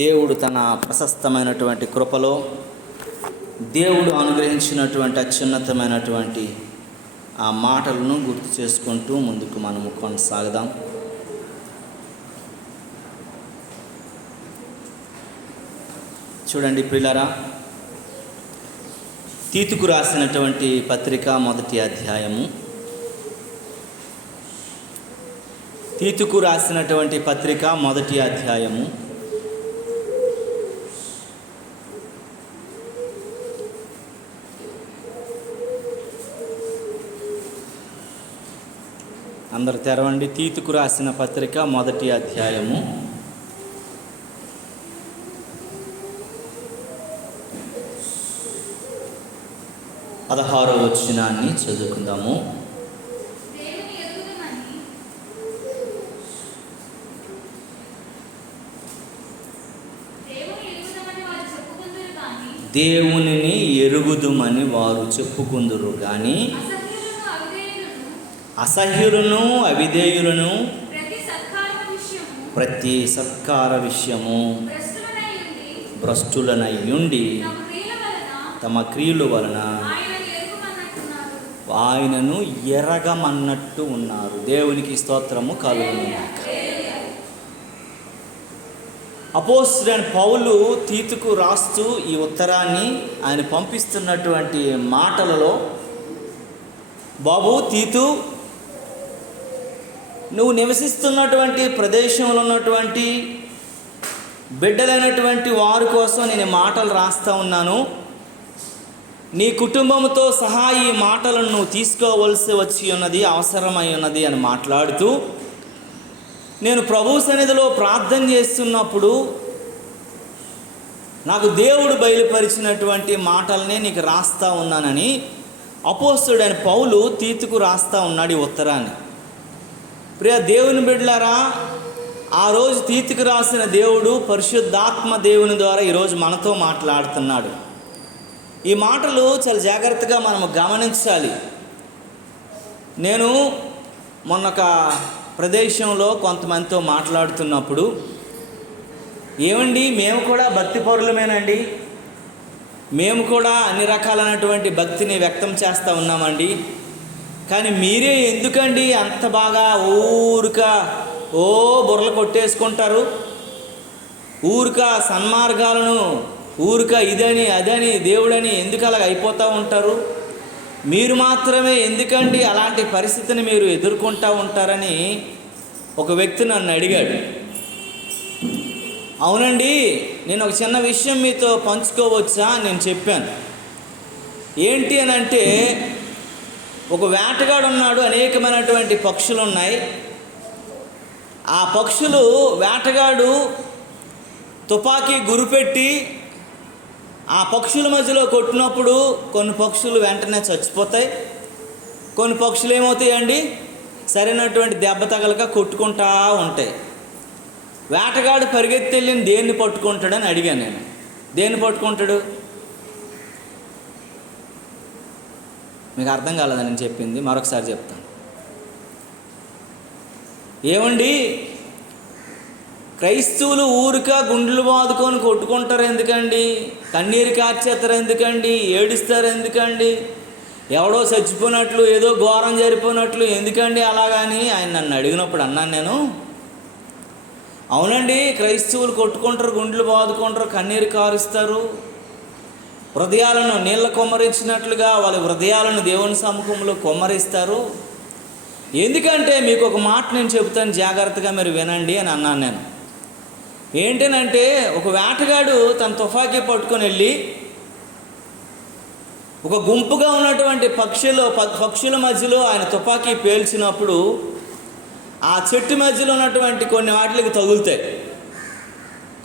దేవుడు తన ప్రశస్తమైనటువంటి కృపలో దేవుడు అనుగ్రహించినటువంటి అత్యున్నతమైనటువంటి ఆ మాటలను గుర్తు చేసుకుంటూ ముందుకు మనము కొనసాగుదాం. చూడండి ప్రియులారా, తీతుకు రాసినటువంటి పత్రిక మొదటి అధ్యాయము. తీతుకు రాసినటువంటి పత్రిక మొదటి అధ్యాయము అందరు తెరవండి. తీతుకు రాసిన పత్రిక మొదటి అధ్యాయము 16వ వచనాన్ని చదువుకుందాము. దేవునిని ఎరుగుదుమని వారు చెప్పుకుందురు గాని అసహ్యులను అవిధేయులను ప్రతి సత్కార విషయము భ్రష్టులనయ్యుండి తమ క్రియల వలన ఆయనను ఎరగమన్నట్టు ఉన్నారు. దేవునికి స్తోత్రము కలుగును. అపోస్తలుడైన పౌలు తీతుకు రాస్తూ ఈ ఉత్తరాన్ని ఆయన పంపిస్తున్నటువంటి మాటలలో, బాబు తీతు, నువ్వు నివసిస్తున్నటువంటి ప్రదేశంలో ఉన్నటువంటి బిడ్డలైనటువంటి వారి కోసం నేను మాటలు రాస్తూ ఉన్నాను. నీ కుటుంబంతో సహా ఈ మాటలను నువ్వు తీసుకోవలసి వచ్చి ఉన్నది, అవసరమై ఉన్నది అని మాట్లాడుతూ, నేను ప్రభు సన్నిధిలో ప్రార్థన చేస్తున్నప్పుడు నాకు దేవుడు బయలుపరిచినటువంటి మాటలనే నీకు రాస్తా ఉన్నానని అపోస్తలుడైన పౌలు తీతుకు రాస్తా ఉన్నాడు ఈ ఉత్తరాన్ని. ప్రియ దేవుని బిడ్డలారా, ఆ రోజు తీతుకు రాసిన దేవుడు పరిశుద్ధాత్మ దేవుని ద్వారా ఈరోజు మనతో మాట్లాడుతున్నాడు. ఈ మాటలు చాలా జాగ్రత్తగా మనము గమనించాలి. నేను మొన్నొక ప్రదేశంలో కొంతమందితో మాట్లాడుతున్నప్పుడు, ఏమండి మేము కూడా భక్తి పరులమేనండి, మేము కూడా అన్ని రకాలైనటువంటి భక్తిని వ్యక్తం చేస్తూ ఉన్నామండి, కానీ మీరే ఎందుకండి అంత బాగా బుర్రలు కొట్టేసుకుంటారు, సన్మార్గాలను ఇదని అదని దేవుడని ఎందుకు అలాగ అయిపోతూ ఉంటారు, మీరు మాత్రమే ఎందుకండి అలాంటి పరిస్థితిని మీరు ఎదుర్కొంటూ ఉంటారని ఒక వ్యక్తి నన్ను అడిగాడు. అవునండి, నేను ఒక చిన్న విషయం మీతో పంచుకోవచ్చా నేను చెప్పాను. ఏంటి అని అంటే, ఒక వేటగాడు ఉన్నాడు, అనేకమైనటువంటి పక్షులు ఉన్నాయి. ఆ పక్షులు వేటగాడు తుపాకీ గురిపెట్టి ఆ పక్షుల మధ్యలో కొట్టినప్పుడు కొన్ని పక్షులు వెంటనే చచ్చిపోతాయి, కొన్ని పక్షులు ఏమవుతాయండి సరైనటువంటి దెబ్బ తగలక కొట్టుకుంటా ఉంటాయి. వేటగాడు పరిగెత్తి వెళ్ళిన దేన్ని పట్టుకుంటాడని అడిగాను నేను. దేన్ని పట్టుకుంటాడు? మీకు అర్థం కాలేదని నేను చెప్పింది మరొకసారి చెప్తాను. ఏమండి, క్రైస్తవులు గుండెలు బాదుకొని కొట్టుకుంటారు ఎందుకండి? కన్నీరు కార్చేస్తారు ఎందుకండి? ఏడుస్తారు ఎందుకండి? ఎవడో చచ్చిపోయినట్లు, ఏదో ఘోరం జరిపోయినట్లు ఎందుకండి అలాగని ఆయన నన్ను అడిగినప్పుడు అన్నాను నేను, అవునండి, క్రైస్తవులు కొట్టుకుంటారు, గుండెలు బాదుకుంటారు, కన్నీరు కారుస్తారు, హృదయాలను నీళ్ళ కొమ్మరించినట్లుగా వాళ్ళ హృదయాలను దేవుని సముఖంలో కొమ్మరిస్తారు. ఎందుకంటే మీకు ఒక మాట నేను చెబుతాను, జాగ్రత్తగా మీరు వినండి అని అన్నాను నేను. ఏంటనంటే, ఒక వేటగాడు తన తుపాకీ పట్టుకొని వెళ్ళి ఒక గుంపుగా ఉన్నటువంటి పక్షుల మధ్యలో ఆయన తుపాకీ పేల్చినప్పుడు ఆ చెట్టు మధ్యలో ఉన్నటువంటి కొన్ని వాటికి తగులుతాయి.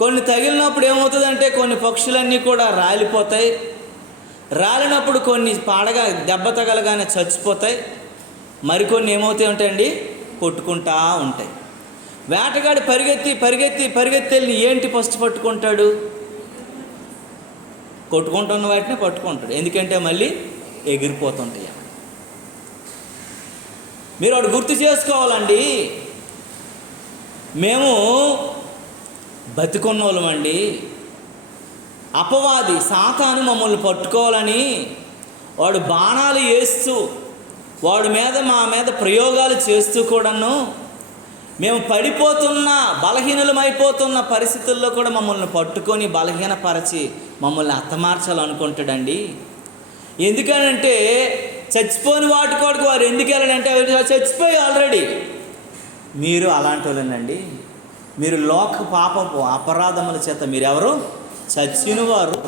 కొన్ని తగిలినప్పుడు ఏమవుతుందంటే, కొన్ని పక్షులన్నీ కూడా రాలిపోతాయి. రాలినప్పుడు కొన్ని పాడగా దెబ్బ తగలగానే చచ్చిపోతాయి, మరికొన్ని ఏమవుతాయి ఉంటాయండి కొట్టుకుంటా ఉంటాయి. వేటగాడు పరిగెత్తి వెళ్ళి ఏంటి ఫస్ట్ పట్టుకుంటాడు? కొట్టుకుంటున్న వాటిని పట్టుకుంటాడు, ఎందుకంటే మళ్ళీ ఎగిరిపోతుంటాయి. మీరు ఒకటి గుర్తు చేసుకోవాలండి, మేము బతికున్న వాళ్ళమండి. అపవాది సాతాను మమ్మల్ని పట్టుకోవాలని వాడు బాణాలు వేస్తూ మా మీద ప్రయోగాలు చేస్తూ కూడాను మేము పడిపోతున్న బలహీనలమైపోతున్న పరిస్థితుల్లో కూడా మమ్మల్ని పట్టుకొని బలహీనపరచి మమ్మల్ని హతమార్చాలనుకుంటాడండి. ఎందుకనంటే చచ్చిపోని వాటి కొరకు వారు ఎందుకు వెళ్ళాడంటే చచ్చిపోయి ఆల్రెడీ. మీరు అలాంటి వాళ్ళనండి. మీరు లోక పాపపు అపరాధముల చేత మీరెవరు చచ్చిన వారు.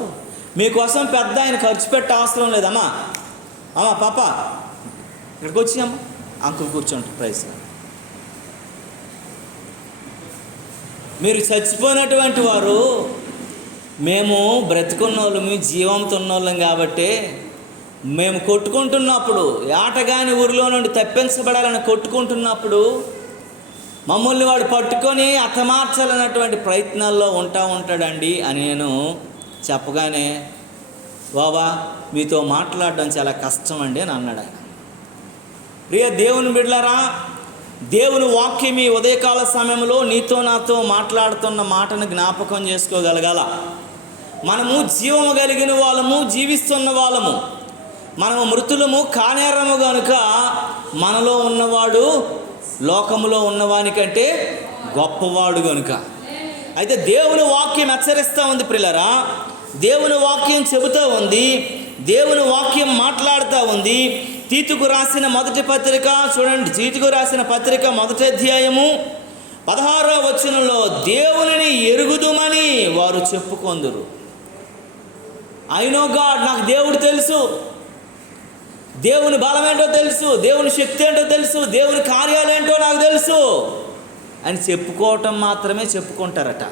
మీకోసం పెద్ద ఆయన ఖర్చు పెట్టే అవసరం లేదమ్మా. పాప ఇక్కడికి వచ్చాము, అంకుల్ కూర్చోండి. ప్రైజ్. మీరు చచ్చిపోయినటువంటి వారు, మేము బ్రతికున్న వాళ్ళము, జీవంతో ఉన్నోళ్ళం కాబట్టి మేము కొట్టుకుంటున్నప్పుడు, ఆటగాని ఊరిలో నుండి తప్పించబడాలని కొట్టుకుంటున్నప్పుడు మమ్మల్ని వాడు పట్టుకొని హతమార్చాలన్నటువంటి ప్రయత్నాల్లో ఉంటాడండి అని నేను చెప్పగానే, బాబా మీతో మాట్లాడడం చాలా కష్టం అండి అని అన్నాడు ఆయన. ప్రియ దేవుని బిడ్డలారా, దేవుని వాక్యం ఈ ఉదయకాల సమయంలో నీతో నాతో మాట్లాడుతున్న మాటను జ్ఞాపకం చేసుకోగలగాల. మనము జీవము కలిగిన వాళ్ళము, జీవిస్తున్న వాళ్ళము. మనము మృతులము కానేరము కనుక మనలో ఉన్నవాడు లోకములో ఉన్నవానికంటే గొప్పవాడు కనుక. అయితే దేవుని వాక్యం హెచ్చరిస్తూ ఉంది ప్రియులారా. దేవుని వాక్యం చెబుతూ ఉంది, దేవుని వాక్యం మాట్లాడుతూ ఉంది. తీతుకు రాసిన మొదటి పత్రిక చూడండి. తీతుకు రాసిన పత్రిక 1వ అధ్యాయము 16వ వచనంలో దేవునిని ఎరుగుదుమని వారు చెప్పుకొందురు. ఐ నో గాడ్, నాకు దేవుడు తెలుసు, దేవుని బలం ఏంటో తెలుసు, దేవుని శక్తి ఏంటో తెలుసు, దేవుని కార్యాలేంటో నాకు తెలుసు అని చెప్పుకోవటం మాత్రమే చెప్పుకుంటారట.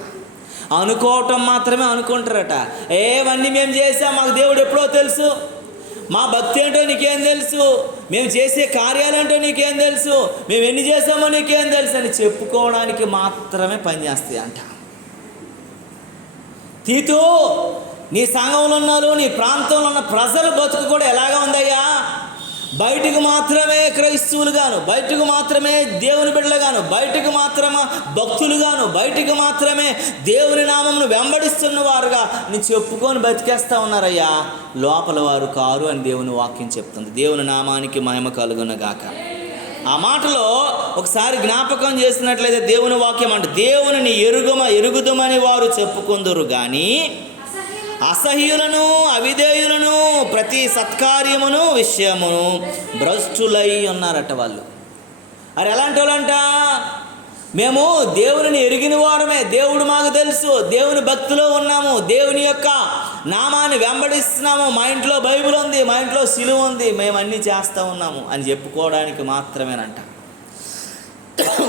అనుకోవటం మాత్రమే అనుకుంటారట. ఏవన్నీ మేము చేసాం, మాకు దేవుడు ఎప్పుడో తెలుసు, మా భక్తి ఏంటో నీకేం తెలుసు, మేము చేసే కార్యాలేంటో నీకేం తెలుసు, మేము ఎన్ని చేసామో నీకేం తెలుసు అని చెప్పుకోవడానికి మాత్రమే పనిచేస్తాయి అంట. తీతు, నీ సంఘంలో ఉన్నారు, నీ ప్రాంతంలో ఉన్న ప్రజల బతుకు కూడా ఎలాగా ఉందయ్యా? బయటకు మాత్రమే క్రైస్తవులుగాను, బయటకు మాత్రమే దేవుని బిడ్డలుగాను, బయటకు మాత్రమే భక్తులుగాను, బయటకు మాత్రమే దేవుని నామమును వెంబడిస్తున్న వారుగా నేను చెప్పుకొని బతికేస్తూ ఉన్నారయ్యా. లోపల వారు కారు అని దేవుని వాక్యం చెప్తుంది. దేవుని నామానికి మహిమ కలుగునగాక. ఆ మాటలో ఒకసారి జ్ఞాపకం చేసినట్లయితే దేవుని వాక్యం అంటే దేవునిని ఎరుగుదుమని వారు చెప్పుకుందురు కానీ అసహ్యులను అవిధేయులను ప్రతి సత్కార్యమును విషయమును భ్రష్టులై ఉన్నారట వాళ్ళు. అరే ఎలాంటి వాళ్ళంట? మేము దేవుని ఎరిగిన వారమే, దేవుడు మాకు తెలుసు, దేవుని భక్తిలో ఉన్నాము, దేవుని యొక్క నామాన్ని వెంబడిస్తున్నాము, మా ఇంట్లో బైబిల్ ఉంది, మా ఇంట్లో సిలువ ఉంది, మేము అన్నీ చేస్తూ ఉన్నాము అని చెప్పుకోవడానికి మాత్రమేనంట.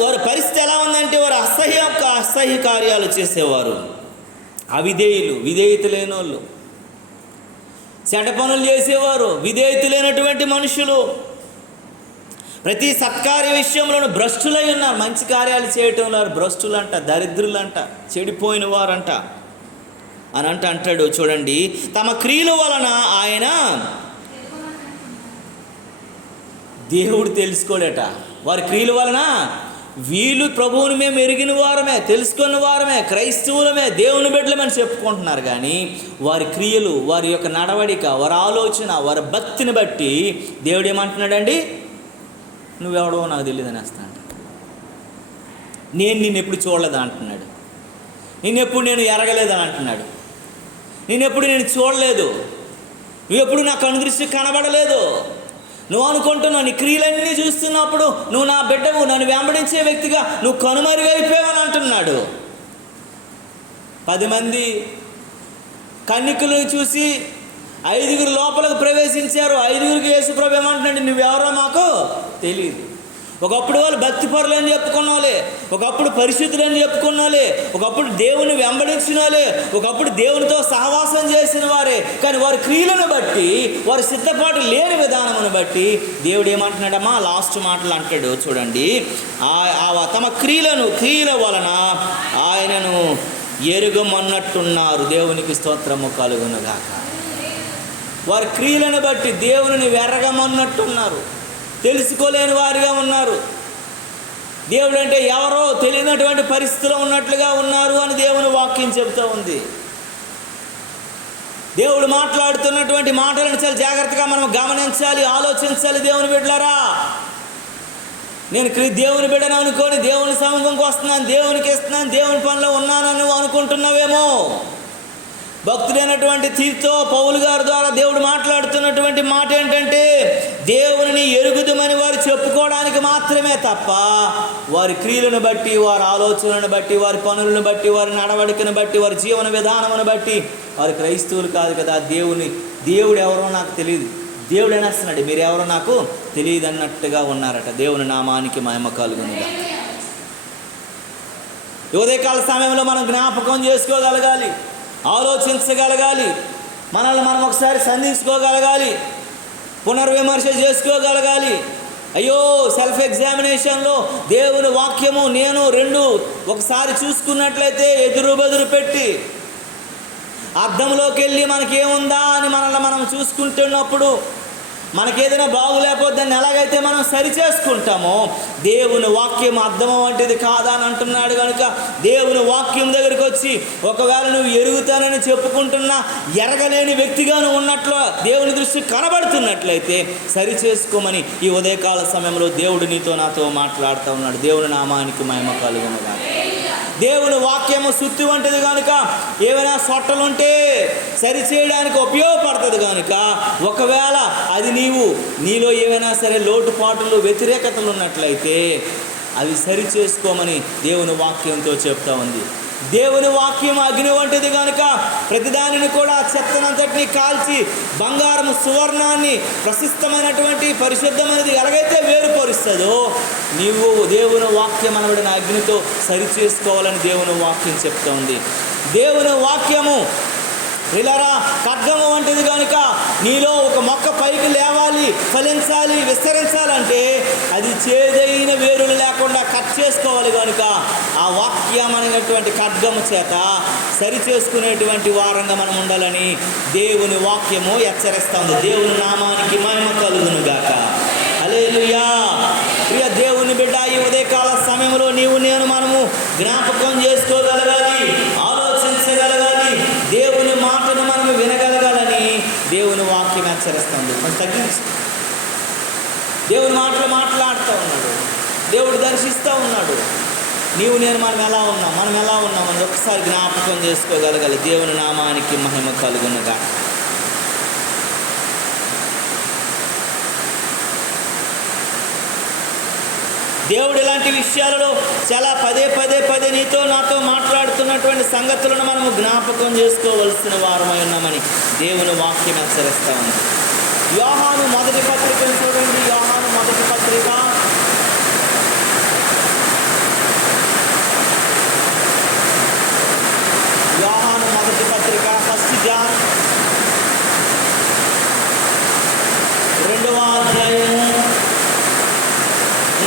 వారి పరిస్థితి ఎలా ఉందంటే వారు అసహ్య కార్యాలు చేసేవారు, అవిధేయులు, విధేయత లేని వాళ్ళు, చెడ్డ పనులు చేసేవారు, విధేయత లేనటువంటి మనుషులు, ప్రతి సత్కార్య విషయంలోనూ భ్రష్టులై ఉన్నారు. మంచి కార్యాలు చేయటంలో భ్రష్టులంట, దరిద్రులంట, చెడిపోయిన వారంట అని అంటాడు. చూడండి, తమ క్రియల వలన ఆయన దేవుడు తెలుసుకోడట. వారి క్రియల వలన వీళ్ళు ప్రభువుని మేము ఎరిగిన వారమే, తెలుసుకున్న వారమే, క్రైస్తవులమే, దేవుని బిడ్డలమని చెప్పుకుంటున్నారు. కానీ వారి క్రియలు, వారి యొక్క నడవడిక, వారి ఆలోచన, వారి భక్తిని బట్టి దేవుడు ఏమంటున్నాడండి? నువ్వెవడో నాకు తెలియదు అనేస్తాడు. నేను నిన్నెప్పుడు చూడలేదు అంటున్నాడు. నేను ఎరగలేదని అంటున్నాడు. నేను చూడలేదు, నువ్వెప్పుడు నా కను దృష్టి కనబడలేదు. నువ్వు అనుకుంటున్నావు, నీ క్రియలన్నీ చూస్తున్నప్పుడు నువ్వు నా బిడ్డవు, నన్ను వెంబడించే వ్యక్తిగా నువ్వు కనుమరుగైపోయావని అంటున్నాడు. 10 మంది కన్యకలను చూసి 5 లోపలికి ప్రవేశించారు. 5 యేసుప్రభు ఏమంటున్నాడు? నువ్వెవరో మాకు తెలియదు. ఒకప్పుడు వాళ్ళు భక్తి పరులని చెప్పుకున్నాలే, ఒకప్పుడు పరిశుద్ధులని చెప్పుకున్నాలే, ఒకప్పుడు దేవుని వెంబడించినాలే, ఒకప్పుడు దేవునితో సహవాసం చేసిన వారే. కానీ వారి క్రియలను బట్టి, వారి సిద్ధపాటు లేని విధానమును బట్టి దేవుడు ఏమంటున్నాడమ్మా? లాస్ట్ మాటలు అంటాడు చూడండి. తమ క్రియల వలన ఆయనను ఎరుగమన్నట్టున్నారు. దేవునికి స్తోత్రము కలుగునుగాక. వారి క్రియలను బట్టి దేవుని వెర్రగమన్నట్టున్నారు, తెలుసుకోలేని వారిగా ఉన్నారు. దేవుడు అంటే ఎవరో తెలియనటువంటి పరిస్థితిలో ఉన్నట్లుగా ఉన్నారు అని దేవుని వాక్యం చెబుతూ ఉంది. దేవుడు మాట్లాడుతున్నటువంటి మాటలను చాలా జాగ్రత్తగా మనం గమనించాలి, ఆలోచించాలి. దేవుని బిడ్డలారా, నేను దేవుని బిడ్డను అనుకోని దేవుని సముఖంకి వస్తున్నాను, దేవునికి ఇస్తున్నాను, దేవుని పనిలో ఉన్నానని అనుకుంటున్నావేమో. భక్తుడైనటువంటి తీర్తో పౌలు గారి ద్వారా దేవుడు మాట్లాడుతున్నటువంటి మాట ఏంటంటే, దేవుని ఎరుగుదమని వారు చెప్పుకోవడానికి మాత్రమే తప్ప వారి క్రియలను బట్టి, వారి ఆలోచనలను బట్టి, వారి పనులను బట్టి, వారి నడవడికను బట్టి, వారి జీవన విధానమును బట్టి వారి క్రైస్తవులు కాదు కదా. దేవుడు ఎవరో నాకు తెలియదు, దేవుడు అనేస్తున్నాడు, మీరు ఎవరో నాకు తెలియదు అన్నట్టుగా ఉన్నారట. దేవుని నామానికి మహిమ కలుగునుగా. ఉదయకాల సమయంలో మనం జ్ఞాపకం చేసుకోగలగాలి, ఆలోచించగలగాలి, మనల్ని మనం ఒకసారి సంధించుకోగలగాలి, పునర్విమర్శ చేసుకోగలగాలి. అయ్యో, సెల్ఫ్ ఎగ్జామినేషన్లో దేవుని వాక్యము నేను రెండు ఒకసారి చూసుకున్నట్లయితే ఎదురు బెదురు పెట్టి అర్థంలోకి వెళ్ళి మనకేముందా అని మనల్ని మనం చూసుకుంటున్నప్పుడు మనకేదైనా బాగులేకపోతే దాన్ని ఎలాగైతే మనం సరిచేసుకుంటామో, దేవుని వాక్యం అర్థం వంటిది కాదా అని అంటున్నాడు. కనుక దేవుని వాక్యం దగ్గరికి వచ్చి ఒకవేళ నువ్వు ఎరుగుతానని చెప్పుకుంటున్నా ఎరగలేని వ్యక్తిగా నువ్వు ఉన్నట్లు దేవుని దృష్టి కనబడుతున్నట్లయితే సరిచేసుకోమని ఈ ఉదయకాల సమయంలో దేవుడు నీతో నాతో మాట్లాడుతూ ఉన్నాడు. దేవుని నామానికి మహిమ కలుగునుగా. దేవుని వాక్యము సుత్తి వంటిది కనుక ఏమైనా సొట్టలుంటే సరిచేయడానికి ఉపయోగపడుతుంది. కనుక ఒకవేళ అది నీలో ఏమైనా సరే లోటుపాటులు, వ్యతిరేకతలు ఉన్నట్లయితే అవి సరిచేసుకోమని దేవుని వాక్యంతో చెప్తా ఉంది. దేవుని వాక్యం అగ్ని వంటిది కనుక ప్రతిదానిని కూడా చెత్తనంతటిని కాల్చి బంగారము సువర్ణాన్ని ప్రశస్తమైనటువంటి పరిశుద్ధమైనది ఎలాగైతే వేరుపరుస్తుందో నీవు దేవుని వాక్యం అనబడిన అగ్నితో సరిచేసుకోవాలని దేవుని వాక్యం చెప్తా ఉంది. దేవుని వాక్యము పిల్లరా ఖడ్గము వంటిది కనుక నీలో ఒక మొక్క పైకి లేవాలి, ఫలించాలి, విస్తరించాలంటే అది చేదైన వేరులు లేకుండా కట్ చేసుకోవాలి. కనుక ఆ వాక్యం అనేటువంటి ఖడ్గము చేత సరి చేసుకునేటువంటి వారంగా మనం ఉండాలని దేవుని వాక్యము హెచ్చరిస్తూ ఉంది. దేవుని నామానికి మహిమ కలుగును గాక. హల్లెలూయా. ప్రియ దేవుని బిడ్డ, ఈ ఉదయకాల సమయంలో మనము జ్ఞాపకం చేసుకోగలగాలి, ఆలోచించగలగాలి, దేవుని మాటను మనం వినగలగాలని దేవుని వాక్యం హెచ్చరిస్తుంది. మనం తగ్గించి దేవుని మాటలు మాట్లాడుతూ ఉన్నాడు, దేవుడు దర్శిస్తూ ఉన్నాడు. మనం ఎలా ఉన్నామని ఒకసారి జ్ఞాపకం చేసుకోగలగాలి. దేవుని నామానికి మహిమ కలుగునుగా. దేవుడు ఇలాంటి విషయాలలో చాలా పదే నీతో నాతో మాట్లాడుతున్నటువంటి సంగతులను మనము జ్ఞాపకం చేసుకోవలసిన వారమై ఉన్నామని దేవుని వాక్యం హెచ్చరిస్తా ఉంది. యోహాను మొదటి పత్రికను చూడండి. యోహాను మొదటి పత్రిక 1 జాన్ 2వ అధ్యాయము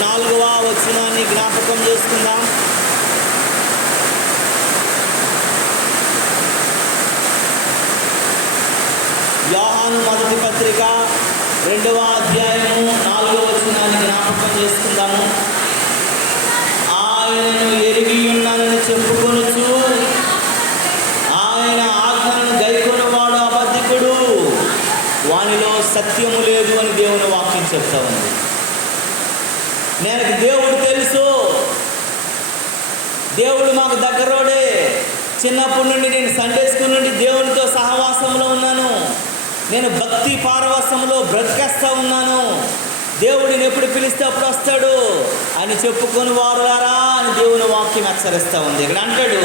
4వ వచనాన్ని జ్ఞాపకం చేసుకుందాం. యోహాను మొదటి పత్రిక 2వ అధ్యాయము 4వ వచనాన్ని జ్ఞాపకం చేసుకుందాము. ఆయనను ఎరిగి ఉన్నానని చెప్పుకొనుచు ఆయన ఆజ్ఞలను గైకొనువాడు అబద్ధికుడు, వానిలో సత్యము లేదు అని దేవుని వాక్యం చెప్తా ఉంది. నేను దేవుడు తెలుసు, దేవుడు మాకు దగ్గరోడే. చిన్నప్పటి నుండి నేను సండే స్కూల్ నుండి దేవునితో సహవాసంలో ఉన్నాను. నేను భక్తి పారవస్యంలో బ్రతికేస్తూ ఉన్నాను. దేవుడిని ఎప్పుడు పిలిస్తే అప్పుడు వస్తాడు అని చెప్పుకొని వారులారా అని దేవుని వాక్యం హెచ్చరిస్తూ ఉంది. ఇక్కడ అంటాడు,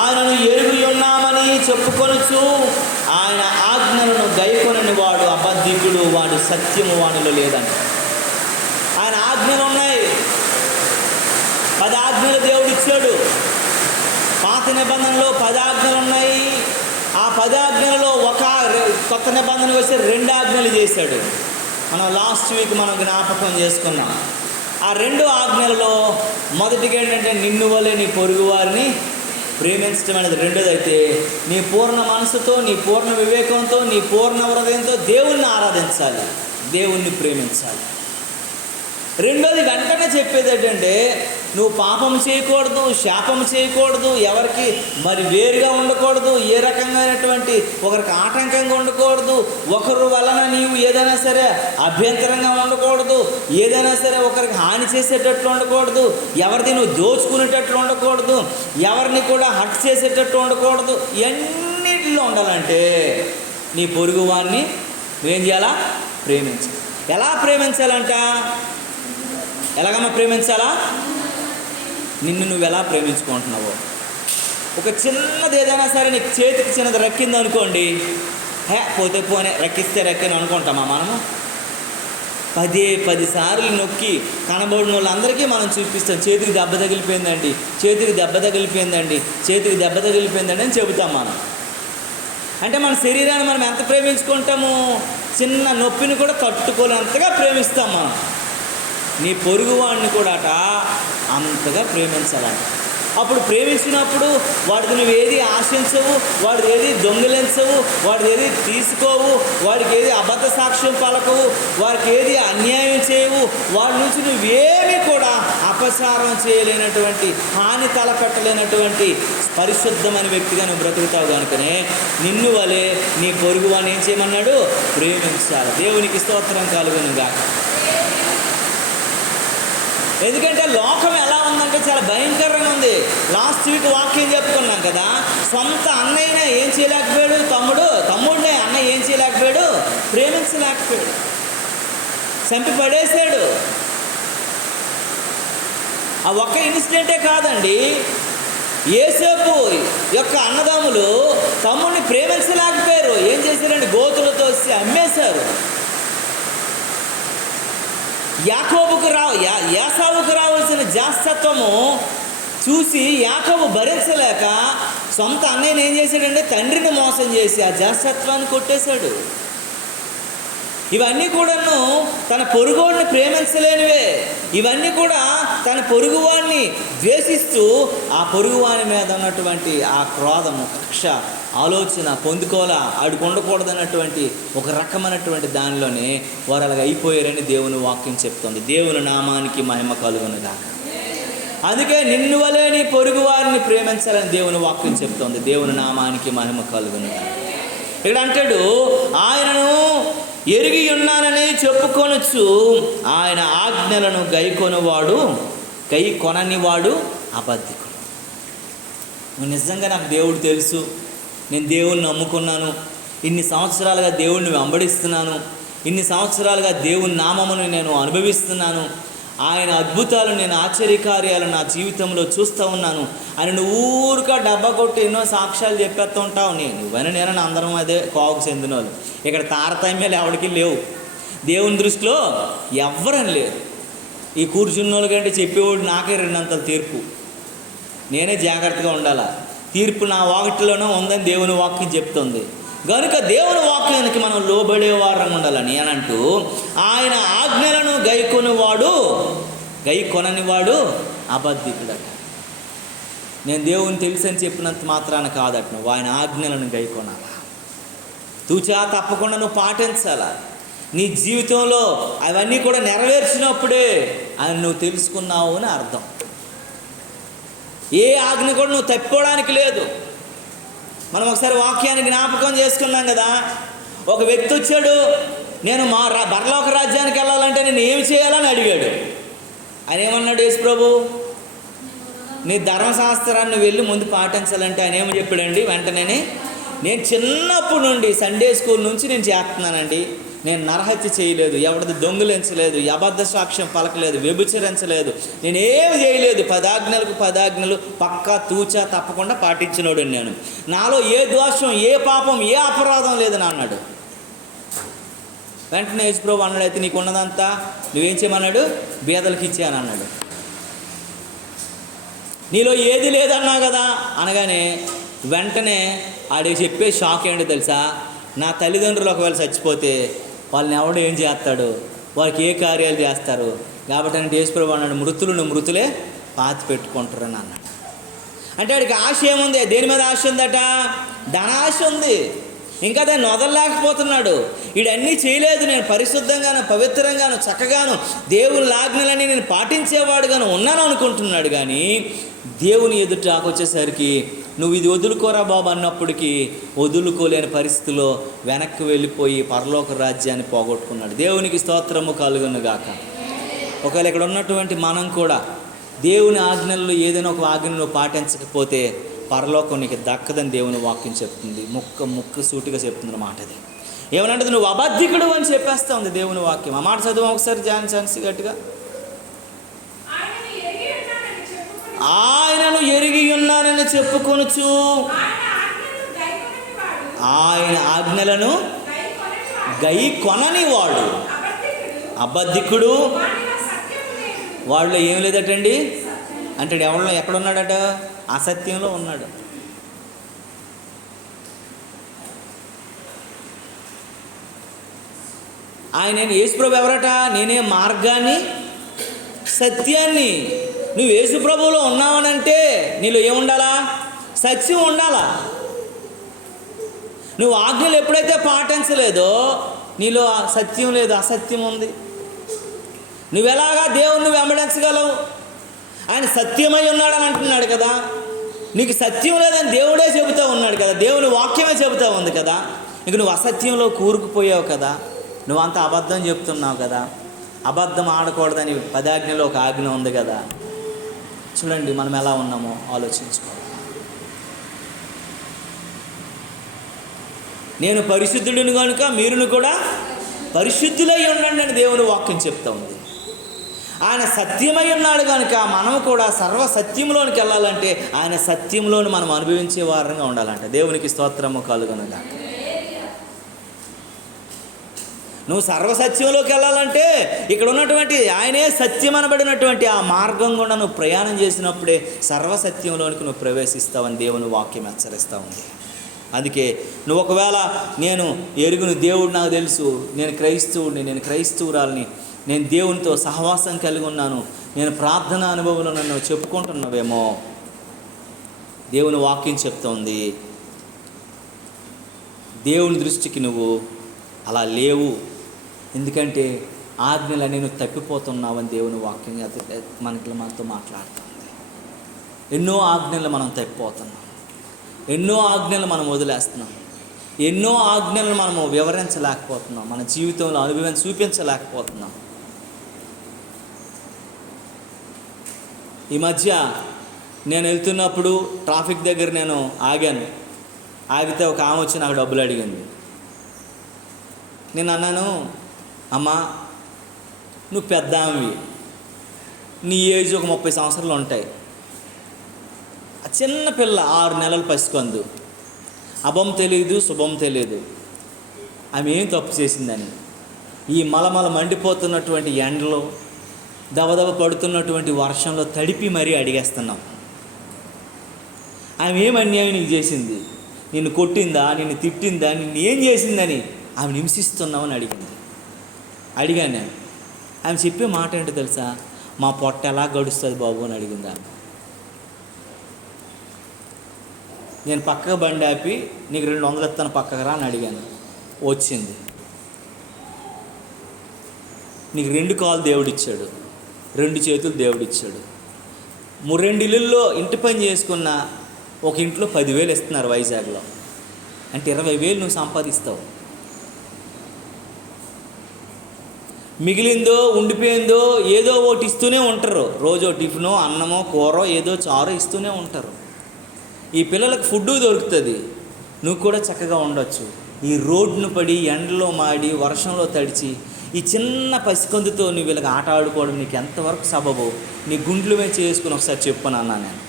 ఆయనను ఎరుగి ఉన్నామని చెప్పుకొనుచు ఆయన ఆజ్ఞలను గైకొనని వాడు అబద్ధికుడు, వాడు సత్యము వానిలో లేదంట. ఆయన ఆజ్ఞలు ఉన్నాయి, 10 ఆజ్ఞలు దేవుడు ఇచ్చాడు. పాత నిబంధనలో 10 ఆజ్ఞలు ఉన్నాయి. ఆ 10 ఆజ్ఞలలో ఒక కొత్త నిబంధన వేసి 2 ఆజ్ఞలు చేశాడు. మనం లాస్ట్ వీక్ మనం జ్ఞాపకం చేసుకున్నాం. ఆ 2 ఆజ్ఞలలో మొదటిగా ఏంటంటే నిన్ను వలె నీ పొరుగు వారిని ప్రేమించడం అనేది రెండోదైతే, నీ పూర్ణ మనసుతో, నీ పూర్ణ వివేకంతో, నీ పూర్ణ హృదయంతో దేవుణ్ణి ఆరాధించాలి, దేవుణ్ణి ప్రేమించాలి. రెండోది వెంటనే చెప్పేది ఏంటంటే నువ్వు పాపం చేయకూడదు, శాపం చేయకూడదు, ఎవరికి మరి వేరుగా ఉండకూడదు, ఏ రకంగానటువంటి ఒకరికి ఆటంకంగా ఉండకూడదు, ఒకరి వలన నీవు ఏదైనా సరే అభ్యంతరంగా ఉండకూడదు, ఏదైనా సరే ఒకరికి హాని చేసేటట్లు ఉండకూడదు, ఎవరిది నువ్వు దోచుకునేటట్లు ఉండకూడదు, ఎవరిని కూడా హట్ చేసేటట్లు ఉండకూడదు. ఎన్నిటిలో ఉండాలంటే నీ పొరుగు వారిని నువ్వేం చేయాలా? ప్రేమించాలి. ఎలా ప్రేమించాలంట? ఎలాగమ్మా ప్రేమించాలా? నిన్ను నువ్వు ఎలా ప్రేమించుకుంటున్నావో. ఒక చిన్నది ఏదైనా సరే నీకు చేతికి చిన్నది రక్కింది అనుకోండి, పోతే పోనే రక్కిస్తే రక్కిని అనుకుంటామా మనము? 10 సార్లు నొక్కి కనబడిన వాళ్ళందరికీ మనం చూపిస్తాం, చేతికి దెబ్బ తగిలిపోయిందండి, చేతికి దెబ్బ తగిలిపోయిందండి, చేతికి దెబ్బ తగిలిపోయిందండి అని చెబుతాం మనం. అంటే మన శరీరాన్ని మనం ఎంత ప్రేమించుకుంటాము? చిన్న నొప్పిని కూడా తట్టుకోలేంతగా ప్రేమిస్తాం మనం. నీ పొరుగువాడిని కూడా అంతగా ప్రేమించాలంట. అప్పుడు ప్రేమించినప్పుడు వాడికి నువ్వు ఏది ఆశించవు, వాడికి ఏది దొంగిలించవు, వాడికి ఏది తీసుకోవు, వాడికి ఏది అబద్ధ సాక్ష్యం పలకవు, వాడికి ఏది అన్యాయం చేయవు, వాడి నుంచి నువ్వేమీ కూడా అపచారం చేయలేనటువంటి, హాని తలపెట్టలేనటువంటి పరిశుద్ధమైన వ్యక్తిగా నువ్వు బ్రతుకుతావు. కనుకనే నిన్ను వలె నీ పొరుగువాడిని ఏం చేయమన్నాడు? ప్రేమించాలి. దేవునికి స్తోత్రం కలుగునుగా. ఎందుకంటే లోకం ఎలా ఉందంటే చాలా భయంకరంగా ఉంది. లాస్ట్ వీక్ వాక్యం చెప్పుకున్నాం కదా, సొంత అన్నయ్యనే ఏం చేయలేకపోయాడు, తమ్ముడినే అన్నయ్య ఏం చేయలేకపోయాడు? ప్రేమించలేకపోయాడు, చంపి పడేసాడు. ఆ ఒక్క ఇన్సిడెంటే కాదండి, యేసేపు యొక్క అన్నదమ్ములు తమ్ముడిని ప్రేమించలేకపోయారు. ఏం చేశారండి? గోతులతో అమ్మేశారు. యాకోబుకు రావాల్సిన జాస్తత్వము చూసి యాకోబు భరించలేక సొంత అన్నయ్యని ఏం చేశాడంటే తండ్రిని మోసం చేసి ఆ జాస్తత్వాన్ని కొట్టేశాడు. ఇవన్నీ కూడాను తన పొరుగువాడిని ప్రేమించలేనివే. ఇవన్నీ కూడా తన పొరుగువాడిని ద్వేషిస్తూ ఆ పొరుగువాని మీద ఉన్నటువంటి ఆ క్రోధము, కక్ష, ఆలోచన పొందుకోవాలా, ఆడికి ఉండకూడదన్నటువంటి ఒక రకమైనటువంటి దానిలోనే వారు అలాగ అయిపోయారని దేవుని వాక్యం చెప్తుంది. దేవుని నామానికి మహిమ కలుగునుగా. అందుకే నిన్ను వలే నీ పొరుగు వారిని ప్రేమించాలని దేవుని వాక్యం చెప్తుంది. దేవుని నామానికి మహిమ కలుగునుగా. ఇక్కడ అంటాడు, ఆయనను ఎరిగి ఉన్నానని చెప్పుకొనొచ్చు, ఆయన ఆజ్ఞలను గై కొననివాడు అబద్ధికుడు. నిజంగా నాకు దేవుడు తెలుసు, నేను దేవుణ్ణి నమ్ముకున్నాను, ఇన్ని సంవత్సరాలుగా దేవుణ్ణి వెంబడిస్తున్నాను, ఇన్ని సంవత్సరాలుగా దేవుని నామమును నేను అనుభవిస్తున్నాను, ఆయన అద్భుతాలు, నేను ఆశ్చర్యకార్యాలు నా జీవితంలో చూస్తూ ఉన్నాను అని నువ్వు ఊరికా డబ్బా కొట్టి ఎన్నో సాక్ష్యాలు చెప్పేస్తూ ఉంటావు. నేనని అందరం అదే కోవకు చెందిన వాళ్ళు. ఇక్కడ తారతమ్యాలు ఎవరికి లేవు. దేవుని దృష్టిలో ఎవ్వరని లేరు. ఈ కూర్చున్న వాళ్ళ కంటే చెప్పేవాడు నాకే 2 అంతలు తీర్పు. నేనే జాగ్రత్తగా ఉండాలా. తీర్పు నా వాకిటిలోనే ఉందని దేవుని వాక్యం చెప్తుంది. కనుక దేవుని వాక్యానికి మనం లోబడేవారంగా ఉండాలని అని అంటూ, ఆయన ఆజ్ఞలను గై కొననివాడు అబద్ధికుడట. నేను దేవుని తెలుసని చెప్పినంత మాత్రాన కాదట, నువ్వు ఆయన ఆజ్ఞలను గై కొనాలా, తూచా తప్పకుండా నువ్వు పాటించాలా. నీ జీవితంలో అవన్నీ కూడా నెరవేర్చినప్పుడే ఆయన నువ్వు తెలుసుకున్నావు అని అర్థం. ఏ ఆజ్ఞ కూడా నువ్వు తప్పుకోవడానికి లేదు. మనం ఒకసారి వాక్యాన్ని జ్ఞాపకం చేసుకున్నాం కదా, ఒక వ్యక్తి వచ్చాడు, నేను పరలోక రాజ్యానికి వెళ్ళాలంటే నేను ఏమి చేయాలని అడిగాడు. ఆయన ఏమన్నాడు? యేసు ప్రభు, నీ ధర్మశాస్త్రాన్ని వెళ్ళి ముందు పాటించాలంటే ఆయన ఏమని చెప్పాడండి? వెంటనే, నేను చిన్నప్పటి నుండి సండే స్కూల్ నుంచి నేను చేస్తున్నానండి, నేను నరహత్య చేయలేదు, ఎవరిది దొంగిలించలేదు, అబద్ధ సాక్ష్యం పలకలేదు, వ్యభిచరించలేదు, నేనేమి చేయలేదు, 10 ఆజ్ఞలు పక్కా తూచా తప్పకుండా పాటించినోడు నేను. నాలో ఏ దోషం, ఏ పాపం, ఏ అపరాధం లేదని అన్నాడు. వెంటనే యేసు ప్రభు అన్నాడు, అయితే నీకు ఉన్నదంతా నువ్వేం చేయమన్నాడు? బీదలకు ఇచ్చాను అన్నాడు. నీలో ఏది లేదన్నా కదా అనగానే వెంటనే ఆడికి చెప్పే షాక్ ఏంటో తెలుసా? నా తల్లిదండ్రులు ఒకవేళ చచ్చిపోతే వాళ్ళని ఎవడు ఏం చేస్తాడు, వాళ్ళకి ఏ కార్యాలు చేస్తారు, కాబట్టి అంటే యేసు ప్రభు అన్నాడు, మృతులే పాతి పెట్టుకుంటారని అన్నాడు. అంటే వాడికి ఆశ ఏముంది? దేని మీద ఆశ ఉందట? ధనాశ ఉంది. ఇంకా దాన్ని వదలలేకపోతున్నాడు. వీడన్నీ చేయలేదు, నేను పరిశుద్ధంగాను పవిత్రంగాను చక్కగాను దేవుని ఆజ్ఞలని నేను పాటించేవాడుగాను ఉన్నాను అనుకుంటున్నాడు. కానీ దేవుని ఎదుటకు వచ్చేసరికి నువ్వు ఇది వదులుకోరా బాబు అన్నప్పటికీ వదులుకోలేని పరిస్థితిలో వెనక్కి వెళ్ళిపోయి పరలోక రాజ్యాన్ని పోగొట్టుకున్నాడు. దేవునికి స్తోత్రము కలుగును గాక. ఒకవేళ ఇక్కడ ఉన్నటువంటి మనం కూడా దేవుని ఆజ్ఞల్లో ఏదైనా ఒక ఆజ్ఞను పాటించకపోతే పరలోకం నీకు దక్కదని దేవుని వాక్యం చెప్తుంది. ముక్క సూటిగా చెప్తుంది అన్నమాట. అది ఏమనంటే నువ్వు అబద్ధికుడు అని చెప్పేస్తా ఉంది దేవుని వాక్యం. ఆ మాట చదువు ఒకసారి ఛాన్స్ గట్టిగా. ఆయనను ఎరిగి ఉన్నానని చెప్పుకొనుచు ఆయన ఆజ్ఞలను గై కొనని వాడు అబద్ధికుడు, వాళ్ళలో ఏం లేదటండి. అంటే ఎవరిలో ఎక్కడున్నాడట? అసత్యంలో ఉన్నాడు. ఆయన యేసుప్రభు ఎవరట? నేనే మార్గాన్ని సత్యాన్ని. నువ్వు యేసుప్రభువులో ఉన్నావనంటే నీలో ఏముండాలా? సత్యం ఉండాలా. నువ్వు ఆజ్ఞలు ఎప్పుడైతే పాటించలేదో నీలో సత్యం లేదు, అసత్యం ఉంది. నువ్వెలాగా దేవుణ్ణి వెంబడించగలవు? ఆయన సత్యమై ఉన్నాడని అంటున్నాడు కదా. నీకు సత్యం లేదని దేవుడే చెబుతూ ఉన్నాడు కదా, దేవుని వాక్యమే చెబుతూ ఉంది కదా. ఇంక నువ్వు అసత్యంలో కూరుకుపోయావు కదా, నువ్వంతా అబద్ధం చెప్తున్నావు కదా. అబద్ధం ఆడకూడదని 10 ఆజ్ఞలో ఒక ఆజ్ఞ ఉంది కదా. చూడండి మనం ఎలా ఉన్నామో ఆలోచించుకోవాలి. నేను పరిశుద్ధుడిని కనుక మీరును కూడా పరిశుద్ధులై ఉండండి అని దేవుని వాక్యం చెప్తా ఉంది. ఆయన సత్యమై ఉన్నాడు కనుక మనం కూడా సర్వ సత్యంలోనికి వెళ్ళాలంటే ఆయన సత్యంలోని మనం అనుభవించే వారంగా ఉండాలంట. దేవునికి స్తోత్రము కలుగునుగా. నువ్వు సర్వసత్యంలోకి వెళ్ళాలంటే ఇక్కడ ఉన్నటువంటి ఆయనే సత్యం అనబడినటువంటి ఆ మార్గం కూడా నువ్వు ప్రయాణం చేసినప్పుడే సర్వసత్యంలోనికి నువ్వు ప్రవేశిస్తావని దేవుని వాక్యం హెచ్చరిస్తూ ఉంది. అందుకే నువ్వు ఒకవేళ నేను ఎరుగును దేవుడు నాకు తెలుసు, నేను క్రైస్తవుడిని, నేను క్రైస్తవురాలని, నేను దేవునితో సహవాసం కలిగి ఉన్నాను, నేను ప్రార్థన అనుభవంలో నన్ను చెప్పుకుంటున్నావేమో, దేవుని వాక్యం చెప్తోంది దేవుని దృష్టికి నువ్వు అలా లేవు. ఎందుకంటే ఆజ్ఞలన్నీ నువ్వు తప్పిపోతున్నావని దేవుని వాక్యం మనతో మాట్లాడుతుంది. ఎన్నో ఆజ్ఞలు మనం తప్పిపోతున్నాం, ఎన్నో ఆజ్ఞలు మనం వదిలేస్తున్నాం, ఎన్నో ఆజ్ఞలను మనము వివరించలేకపోతున్నాం, మన జీవితంలో అనుభవం చూపించలేకపోతున్నాం. ఈ మధ్య నేను వెళ్తున్నప్పుడు ట్రాఫిక్ దగ్గర నేను ఆగాను. ఆగితే ఒక ఆమె వచ్చి నాకు డబ్బులు అడిగింది. నేను అన్నాను, అమ్మా నువ్వు పెద్ద ఆమెవి, నీ ఏజ్ ఒక 30 సంవత్సరాలు ఉంటాయి, ఆ చిన్న పిల్ల 6 నెలలు పసికొందు, అభం తెలియదు శుభం తెలియదు, ఆమె ఏం తప్పు చేసిందని ఈ మలమల మండిపోతున్నటువంటి ఎండలో దవదవ పడుతున్నటువంటి వర్షంలో తడిపి మరీ అడిగేస్తున్నాం. ఆమె ఏం అన్యాయం నీకు చేసింది? నిన్ను కొట్టిందా, నిన్ను తిట్టిందా, నిన్ను ఏం చేసిందని ఆమె హింసిస్తున్నామని అడిగాను నేను. ఆమె చెప్పే మాట ఏంటో తెలుసా? మా పొట్ట ఎలా గడుస్తుంది బాబు అని అడిగింది ఆమె. నేను పక్కకు బండి ఆపి నీకు 200 ఇస్తాను పక్కకు రా అని అడిగాను. వచ్చింది. నీకు 2 కాళ్ళు దేవుడిచ్చాడు, 2 చేతులు దేవుడిచ్చాడు. 2 ఇళ్ళల్లో ఇంటి పని చేసుకున్న ఒక ఇంట్లో 10,000 ఇస్తున్నారు వైజాగ్లో. అంటే 20,000 నువ్వు సంపాదిస్తావు. మిగిలిందో ఉండిపోయిందో ఏదో ఒకటి ఇస్తూనే ఉంటారు. రోజో టిఫినో అన్నమో కూరో ఏదో చారో ఇస్తూనే ఉంటారు. ఈ పిల్లలకు ఫుడ్ దొరుకుతుంది, నువ్వు కూడా చక్కగా ఉండొచ్చు. ఈ రోడ్డును పడి ఎండలో మాడి వర్షంలో తడిచి ఈ చిన్న పసికందుతో నువ్వు వీళ్ళకి ఆట ఆడుకోవడం నీకు ఎంతవరకు సబబో నీ గుండ్లు మీద చేసుకుని ఒకసారి చెప్పను అన్నా నేను.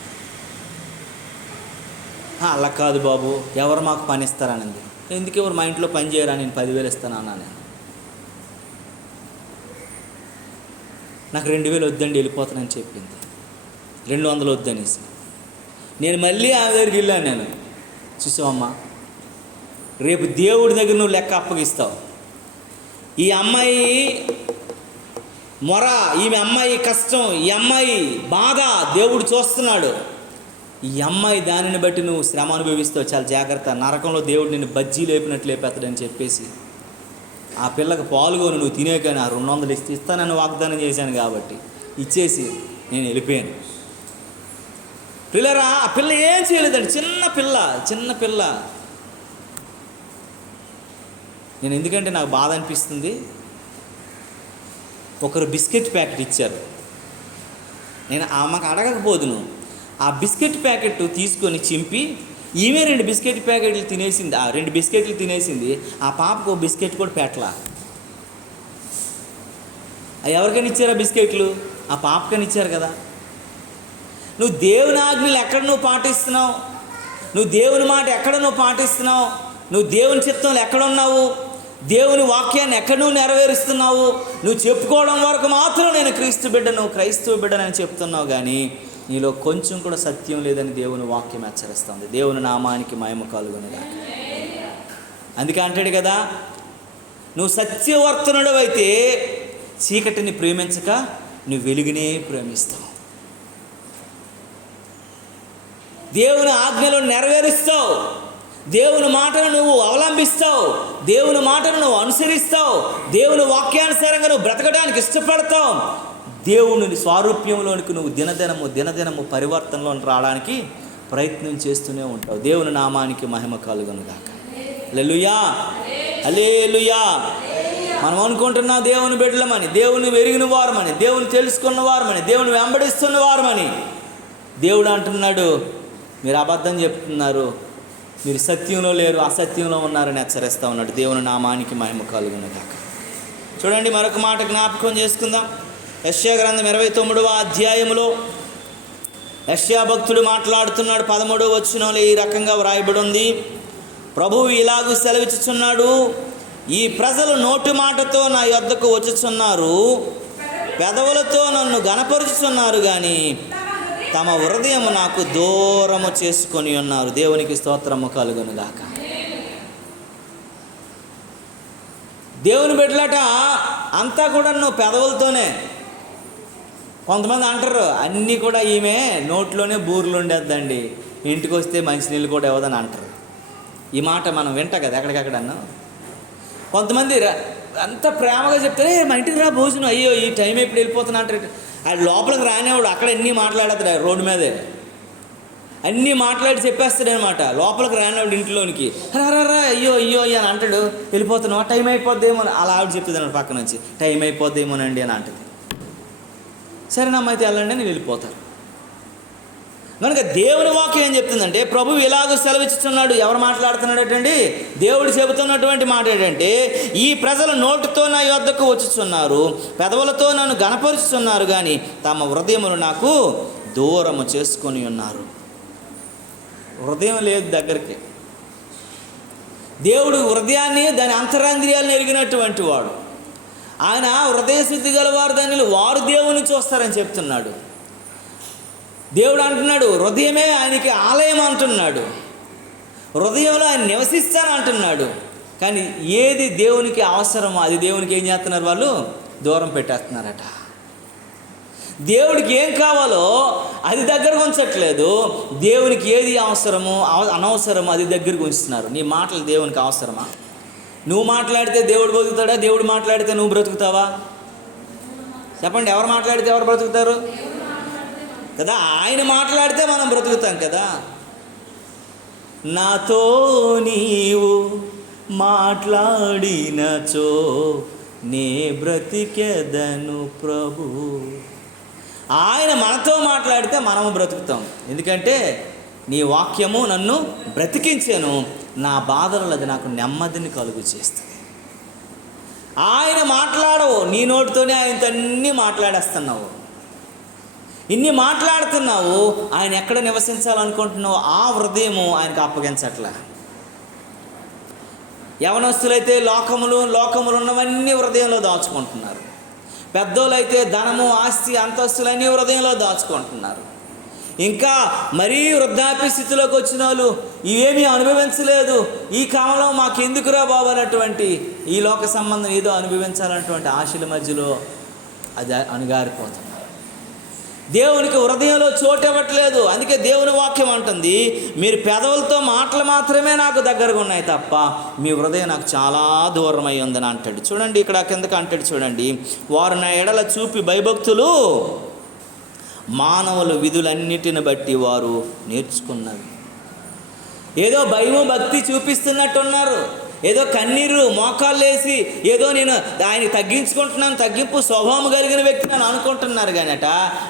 అలా కాదు బాబు, ఎవరు మాకు పని ఇస్తారనంది. ఎందుకు ఎవరు మా ఇంట్లో పని చేయరా, నేను 10,000 ఇస్తాను అన్నా నేను. నాకు 2,000 వద్దండి వెళ్ళిపోతానని చెప్పింది. 200 వద్దనేసి నేను మళ్ళీ ఆమె దగ్గరికి వెళ్ళాను. నేను చూసావమ్మా, రేపు దేవుడి దగ్గర నువ్వు లెక్క అప్పగిస్తావు. ఈ అమ్మాయి మొర, ఈమె అమ్మాయి కష్టం, ఈ అమ్మాయి బాధ దేవుడు చూస్తున్నాడు. ఈ అమ్మాయి దానిని బట్టి నువ్వు శ్రమ అనుభవిస్తావు, చాలా జాగ్రత్త, నరకంలో దేవుడు నిన్ను బజ్జీ లేపినట్లు లేపేస్తాడని చెప్పేసి ఆ పిల్లకి పాల్గొని నువ్వు తినే కానీ ఆ 200 ఇస్తానని వాగ్దానం చేశాను కాబట్టి ఇచ్చేసి నేను వెళ్ళిపోయాను. పిల్లరా, ఆ పిల్ల ఏం చేయలేదండి, చిన్న పిల్ల. నేను ఎందుకంటే నాకు బాధ అనిపిస్తుంది, ఒకరు బిస్కెట్ ప్యాకెట్ ఇచ్చారు, నేను ఆమెకు అడగకపోదును, ఆ బిస్కెట్ ప్యాకెట్ తీసుకొని చింపి ఈమె 2 బిస్కెట్ ప్యాకెట్లు తినేసింది, ఆ 2 బిస్కెట్లు తినేసింది, ఆ పాపకు ఒక బిస్కెట్ కూడా పెట్టలా. ఎవరికైనా ఇచ్చారా బిస్కెట్లు? ఆ పాపకని ఇచ్చారు కదా. నువ్వు దేవుని ఆజ్ఞలు ఎక్కడ నువ్వు పాటిస్తున్నావు? నువ్వు దేవుని మాట ఎక్కడ నువ్వు పాటిస్తున్నావు? నువ్వు దేవుని చిత్తంలో ఎక్కడున్నావు? దేవుని వాక్యాన్ని ఎక్కడ నువ్వు నెరవేరుస్తున్నావు? నువ్వు చెప్పుకోవడం వరకు మాత్రం నేను క్రైస్తవ బిడ్డనని చెప్తున్నావు, కానీ నీలో కొంచెం కూడా సత్యం లేదని దేవుని వాక్యం హెచ్చరిస్తుంది. దేవుని నామానికి మహిమ కలుగునుగాక. అందుకే అంటాడు కదా, నువ్వు సత్యవర్తనుడు అయితే చీకటిని ప్రేమించక నువ్వు వెలుగునే ప్రేమిస్తావు, దేవుని ఆజ్ఞలను నెరవేరుస్తావు, దేవుని మాటను నువ్వు అవలంబిస్తావు, దేవుని మాటను నువ్వు అనుసరిస్తావు, దేవుని వాక్యానుసారంగా నువ్వు బ్రతకడానికి ఇష్టపడతావు, దేవుని స్వారూప్యంలోనికి నువ్వు దినదినము పరివర్తనలో రావడానికి ప్రయత్నం చేస్తూనే ఉంటావు. దేవుని నామానికి మహిమ కలుగునుగాక. హల్లెలూయా, హల్లెలూయా. మనం అనుకుంటున్నాం దేవుని బిడ్డలమని, దేవుని ఎరిగిన వారమని, దేవుని తెలుసుకున్న వారమని, దేవుని వెంబడిస్తున్న వారమని. దేవుడు అంటున్నాడు, మీరు అబద్ధం చెప్తున్నారు, మీరు సత్యంలో లేరు, అసత్యంలో ఉన్నారని హెచ్చరిస్తూ ఉన్నాడు. దేవుని నామానికి మహిమ కలుగునుగాక. చూడండి, మరొక మాట జ్ఞాపకం చేసుకుందాం. యెషయా గ్రంథం 29వ అధ్యాయంలో యెషయా భక్తుడు మాట్లాడుతున్నాడు. 13వ వచనంలో ఈ రకంగా వ్రాయబడి ఉంది, ప్రభువు ఇలాగూ సెలవిచ్చుచున్నాడు, ఈ ప్రజలు నోటి మాటతో నా యొద్దకు వచ్చుచున్నారు, పెదవులతో నన్ను గణపరుచుచున్నారు, కానీ తమ హృదయము నాకు దూరము చేసుకొని ఉన్నారు. దేవునికి స్తోత్రము కలుగునుగాక. దేవుని బిడ్డలట అంతా కూడా నువ్వు పెదవులతోనే. కొంతమంది అంటారు, అన్నీ కూడా ఈమె నోట్లోనే బూర్లు ఉండేద్దండి, ఇంటికి వస్తే మంచినీళ్ళు కూడా ఇవ్వదని అంటారు. ఈ మాట మనం వింటా కదా ఎక్కడికక్కడన్నా. కొంతమంది అంత ప్రేమగా చెప్తారే, మా ఇంటికి రా భోజనం, అయ్యో ఈ టైం ఎప్పుడు వెళ్ళిపోతున్నా అంటారు. అది లోపలికి రానేవాడు అక్కడ అన్నీ మాట్లాడతాడు, రోడ్డు మీదే అన్నీ మాట్లాడి చెప్పేస్తాడు అనమాట. లోపలికి రానేవాడు ఇంట్లోనికి, రా అయ్యో అని అంటాడు, వెళ్ళిపోతున్నావా, టైం అయిపోద్దేమో అలా ఆవిడ చెప్తుంది అన్నమాట పక్క నుంచి, టైం అయిపోద్దేమోనండి అని అంటుంది. సరేనమ్మ అయితే వెళ్ళండి అని వెళ్ళిపోతారు. కనుక దేవుని వాక్యం ఏం చెప్తుందంటే, ప్రభువు ఇలాగ సెలవిచ్చుతున్నాడు. ఎవరు మాట్లాడుతున్నాడటండి? దేవుడు చెబుతున్నటువంటి మాట ఏంటంటే, ఈ ప్రజల నోటితో నా యొద్దకు వచ్చుచున్నారు, పెదవులతో నన్ను గణపరుచుచున్నారు, కానీ తమ హృదయములు నాకు దూరము చేసుకొని ఉన్నారు. హృదయం లేదు దగ్గరికి. దేవుడు హృదయాన్ని, దాని అంతరంద్రియాలను ఎరిగినటువంటి వాడు. ఆయన హృదయ శుద్ధి గలవారు దానిలో వారు దేవుని చూస్తారని చెప్తున్నాడు. దేవుడు అంటున్నాడు, హృదయమే ఆయనకి ఆలయం అంటున్నాడు, హృదయంలో ఆయన నివసిస్తాను అంటున్నాడు. కానీ ఏది దేవునికి అవసరమో అది దేవునికి ఏం చేస్తున్నారు? వాళ్ళు దూరం పెట్టేస్తున్నారట. దేవుడికి ఏం కావాలో అది దగ్గరకు ఉంచట్లేదు, దేవునికి ఏది అవసరమో అనవసరమో అది దగ్గరకు ఉంచుతున్నారు. నీ మాటలు దేవునికి అవసరమా? నువ్వు మాట్లాడితే దేవుడు బ్రతుకుతాడా? దేవుడు మాట్లాడితే నువ్వు బ్రతుకుతావా? చెప్పండి, ఎవరు మాట్లాడితే ఎవరు బ్రతుకుతారు కదా? ఆయన మాట్లాడితే మనం బ్రతుకుతాం కదా. నాతో నీవు మాట్లాడినచో నే బ్రతికెదను ప్రభు. ఆయన మనతో మాట్లాడితే మనము బ్రతుకుతాం. ఎందుకంటే నీ వాక్యము నన్ను బ్రతికించాను, నా బాధలలో అది నాకు నెమ్మదిని కలుగు చేస్తుంది. ఆయన మాట్లాడవు, నీ నోటితోనే ఆయనతో అన్నీ మాట్లాడేస్తున్నావు. ఇన్ని మాట్లాడుతున్నావు, ఆయన ఎక్కడ నివసించాలనుకుంటున్నావు ఆ హృదయము ఆయనకు అప్పగించట్లా. యవనస్తులైతే లోకములు ఉన్నవన్నీ హృదయంలో దాచుకుంటున్నారు. పెద్దోళ్ళైతే ధనము, ఆస్తి, అంతస్తులన్నీ హృదయంలో దాచుకుంటున్నారు. ఇంకా మరీ వృద్ధాప్య స్థితిలోకి వచ్చిన వాళ్ళు ఇవేమీ అనుభవించలేదు, ఈ కాలంలో మాకెందుకురా బాబు అన్నటువంటి ఈ లోక సంబంధం ఏదో అనుభవించాలన్నటువంటి ఆశల మధ్యలో అది అణగారిపోతున్నారు. దేవునికి హృదయంలో చోటు ఇవ్వట్లేదు. అందుకే దేవుని వాక్యం అంటుంది, మీరు పెదవులతో మాటలు మాత్రమే నాకు దగ్గరగా ఉన్నాయి తప్ప మీ హృదయం నాకు చాలా దూరం అయి ఉందని అంటాడు. చూడండి ఇక్కడ కిందకి అంటాడు చూడండి, వారు నా ఎడల చూపి భయభక్తులు మానవుల విధులన్నిటిని బట్టి వారు నేర్చుకున్నవి. ఏదో భయము భక్తి చూపిస్తున్నట్టున్నారు, ఏదో కన్నీరు మోకాళ్ళు వేసి ఏదో నేను ఆయన తగ్గించుకుంటున్నాను, తగ్గింపు స్వభావం కలిగిన వ్యక్తి నేను అనుకుంటున్నారు కానట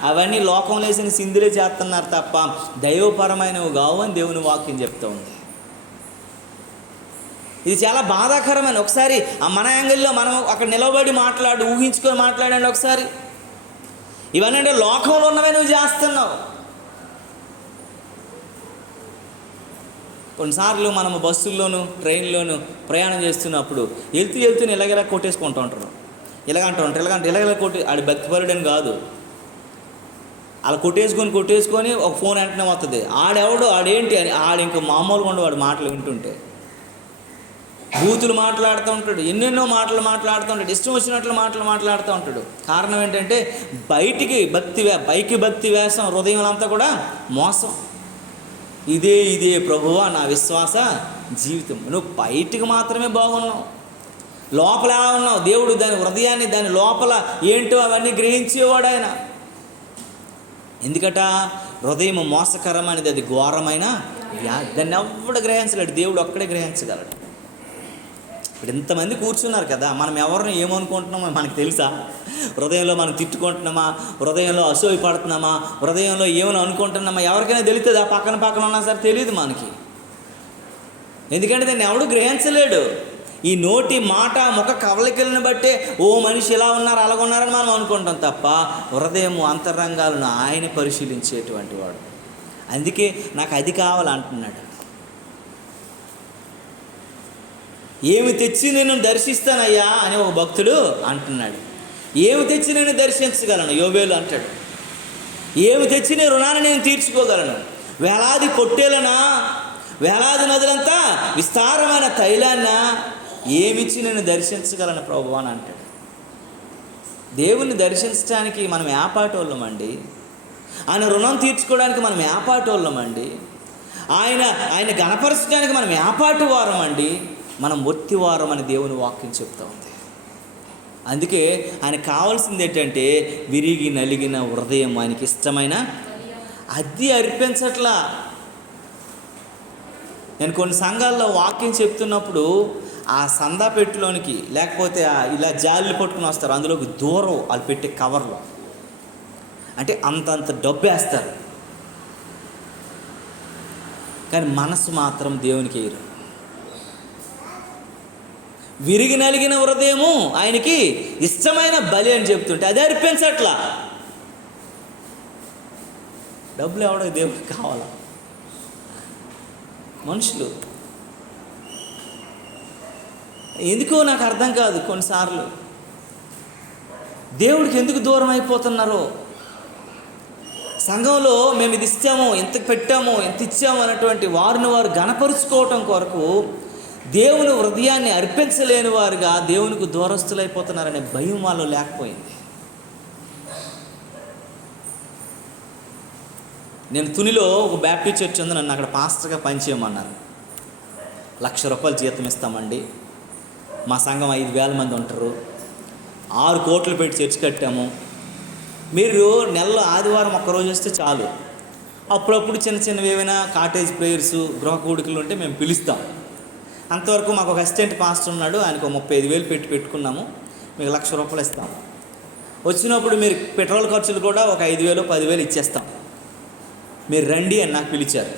అవన్నీ లోకంలో వేసిన సింధులే చేస్తున్నారు తప్ప దైవపరమైనవి కావు అని దేవుని వాక్యం చెప్తూ ఉంది. ఇది చాలా బాధాకరమైన. ఒకసారి మన యాంగిల్లో మనం అక్కడ నిలబడి ఊహించుకొని మాట్లాడండి ఒకసారి. ఇవన్నీ అంటే లోకంలో ఉన్నవే నువ్వు చేస్తున్నావు. కొన్నిసార్లు మనము బస్సుల్లోనూ ట్రైన్లోనూ ప్రయాణం చేస్తున్నప్పుడు వెళ్తూ ఇలాగ కొట్టేసుకుంటూ ఉంటారు, ఇలాగ కొట్టి ఆడి భక్తిపరుడని కాదు, అలా కొట్టేసుకొని ఒక ఫోన్ వెంటనే వస్తుంది, ఆడేంటి అని ఇంక మామూలుగా ఉండవాడు మాటలు వింటుంటే. బూతులు మాట్లాడుతూ ఉంటాడు, ఎన్నెన్నో మాటలు మాట్లాడుతూ ఉంటాడు, ఇష్టం వచ్చినట్లు మాట్లాడుతూ ఉంటాడు. కారణం ఏంటంటే పైకి భక్తి వేషం, హృదయం అంతా కూడా మోసం. ఇదే ప్రభువా నా విశ్వాస జీవితం. నువ్వు బయటికి మాత్రమే బాగున్నావు, లోపల ఎలా ఉన్నావు దేవుడు దాని హృదయాన్ని దాని లోపల ఏంటో అవన్నీ గ్రహించేవాడు ఆయన. ఎందుకట హృదయం మోసకరమైనది, అది ఘోరమైన వ్యాధి. దాన్ని ఎవడు గ్రహించలేడు, దేవుడు ఒక్కడే గ్రహించగలడు. ఇప్పుడు ఇంతమంది కూర్చున్నారు కదా, మనం ఎవరిని ఏమనుకుంటున్నామో మనకు తెలుసా? హృదయంలో మనం తిట్టుకుంటున్నామా, హృదయంలో అసూయ పడుతున్నామా, హృదయంలో ఏమని అనుకుంటున్నామా ఎవరికైనా తెలుస్తుంది? ఆ పక్కన ఉన్నా సరే తెలియదు మనకి. ఎందుకంటే దాన్ని ఎవడు గ్రహించలేడు. ఈ నోటి మాట ముఖ కవలికలను బట్టే ఓ మనిషి ఇలా ఉన్నారు అలాగ ఉన్నారని మనం అనుకుంటాం తప్ప హృదయము అంతరంగాలను ఆయన పరిశీలించేటువంటి వాడు. అందుకే నాకు అది కావాలంటున్నాడు. ఏమి తెచ్చి నేను దర్శిస్తానయ్యా అని ఒక భక్తుడు అంటున్నాడు. ఏమి తెచ్చి నేను దర్శించగలను? యోబేలు అంటాడు, ఏమి తెచ్చి నేను రుణాన్ని నేను తీర్చుకోగలను? వేలాది పొట్టేలనా, వేలాది నదులంతా విస్తారమైన తైలాన్నా ఏమిచ్చి నేను దర్శించగలను ప్రభువా అని అంటాడు. దేవుణ్ణి దర్శించడానికి మనం ఏపాటోళ్ళమండి, ఆయన రుణం తీర్చుకోవడానికి మనం ఏపాటోళ్ళమండి, ఆయన గణపరచడానికి మనం ఏపాటి వారమండి, మనం ఒత్తివారం అని దేవుని వాక్యం చెప్తా ఉంది. అందుకే ఆయన కావాల్సింది ఏంటంటే విరిగి నలిగిన హృదయం, ఆయనకి ఇష్టమైన అది అర్పించట్లా. నేను కొన్ని సంఘాల్లో వాక్యం చెప్తున్నప్పుడు ఆ సందా పెట్టులోనికి లేకపోతే ఇలా జాలీలు పట్టుకుని వస్తారు, అందులోకి దూరం వాళ్ళు పెట్టే కవర్లో అంటే అంతంత డబ్బు వేస్తారు, కానీ మనసు మాత్రం దేవునికి వేయరు. విరిగి నలిగిన హృదయము ఆయనకి ఇష్టమైన బలి అని చెప్తుంటే అది అర్పించట్లా. డబ్బులు ఎవడో దేవుడికి కావాలా? మనుషులు ఎందుకో నాకు అర్థం కాదు. కొన్నిసార్లు దేవుడికి ఎందుకు దూరం అయిపోతున్నారో. సంఘంలో మేము ఇది ఇస్తాము, ఎంత పెట్టాము, ఎంత ఇచ్చాము అన్నటువంటి వారిని వారు గణపరుచుకోవటం కొరకు దేవుని హృదయాన్ని అర్పించలేని వారుగా దేవునికి దూరస్తులైపోతున్నారనే భయం వాళ్ళు లేకపోయింది. నేను తునిలో ఒక బ్యాప్టిస్ట్ చర్చ్ ఉంది, నన్ను అక్కడ పాస్టర్గా పనిచేయమన్నారు. ₹1,00,000 జీతం ఇస్తామండి, మా సంఘం 5,000 మంది ఉంటారు, 6 కోట్లు పెట్టి చర్చ్ కట్టాము, మీరు నెలలో ఆదివారం ఒక్కరోజు వస్తే చాలు, అప్పుడప్పుడు చిన్నవి ఏమైనా కాటేజ్ ప్రేయర్స్ గృహ కూడికలు ఉంటే మేము పిలుస్తాం, అంతవరకు మాకు ఒక అసిస్టెంట్ పాస్టర్ ఉన్నాడు, ఆయనకు 35,000 పెట్టుకున్నాము, మీకు ₹1,00,000 ఇస్తాం, వచ్చినప్పుడు మీరు పెట్రోల్ ఖర్చులు కూడా ఒక 5,000 10,000 ఇచ్చేస్తాం, మీరు రండి అని నాకు పిలిచారు.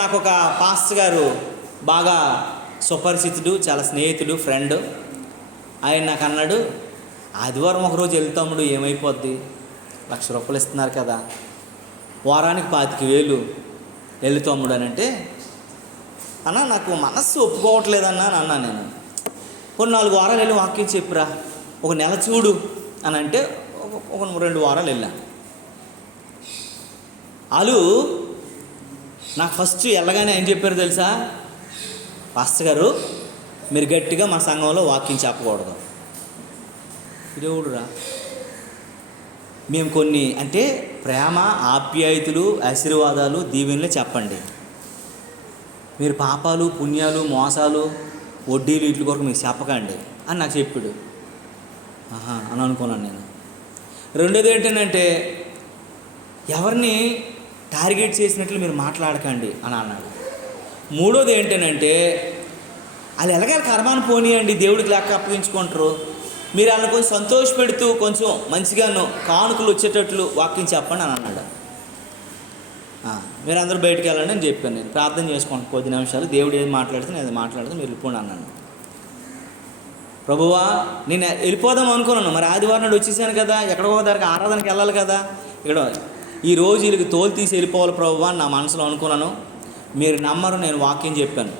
నాకు ఒక పాస్టర్ గారు బాగా సుపరిచితుడు, చాలా స్నేహితుడు, ఫ్రెండ్, ఆయన నాకు అన్నాడు, ఆదివారం ఒకరోజు వెళ్తాముడు ఏమైపోద్ది, ₹1,00,000 ఇస్తున్నారు కదా, వారానికి 25,000 వెళ్తాముడు అని అంటే, అన్న నాకు మనస్సు ఒప్పుకోవట్లేదన్నా అని అన్నా. నేను కొన్ని 4 వారాలు వెళ్ళి వాక్యం చెప్పురా, ఒక నెల చూడు అని అంటే ఒక 2 వారాలు వెళ్ళాను. వాళ్ళు నాకు ఫస్ట్ వెళ్ళగానే ఏం చెప్పారు తెలుసా? పాస్టర్ గారు మీరు గట్టిగా మా సంఘంలో వాక్యం చెప్పకూడదు. దేవుడురా, మేము కొన్ని అంటే ప్రేమ, ఆప్యాయతలు, ఆశీర్వాదాలు, దీవెనలు చెప్పండి. మీరు పాపాలు, పుణ్యాలు, మోసాలు, వడ్డీలు వీటి కొరకు మీకు చెప్పకండి అని నాకు చెప్పాడు. అని అనుకున్నాను నేను. రెండోది ఏంటంటే ఎవరిని టార్గెట్ చేసినట్లు మీరు మాట్లాడకండి అని అన్నాడు. మూడోది ఏంటంటే వాళ్ళు ఎలాగైనా కర్మాను పోనీయండి, దేవుడికి లెక్క అప్పగించుకుంటారు, మీరు వాళ్ళని కొంచెం సంతోషపెడుతూ కొంచెం మంచిగాను కానుకలు వచ్చేటట్లు వాక్యం చెప్పండి అని అన్నాడు. మీరు అందరూ బయటికి వెళ్ళండి అని చెప్పాను. నేను ప్రార్థన చేసుకుంటాను కొద్ది నిమిషాలు, దేవుడు ఏది మాట్లాడితే నేను అది మాట్లాడితే మీరు వెళ్ళిపోండి అన్నాను. ప్రభువా నేను వెళ్ళిపోదాం అనుకున్నాను, మరి ఆదివారం నాడు వచ్చేసాను కదా, ఎక్కడికో దగ్గరికి ఆరాధనకి వెళ్ళాలి కదా, ఇక్కడ ఈరోజు వీళ్ళకి తోలు తీసి వెళ్ళిపోవాలి ప్రభువా అని నా మనసులో అనుకున్నాను. మీరు నమ్మరు, నేను వాక్యం చెప్పాను.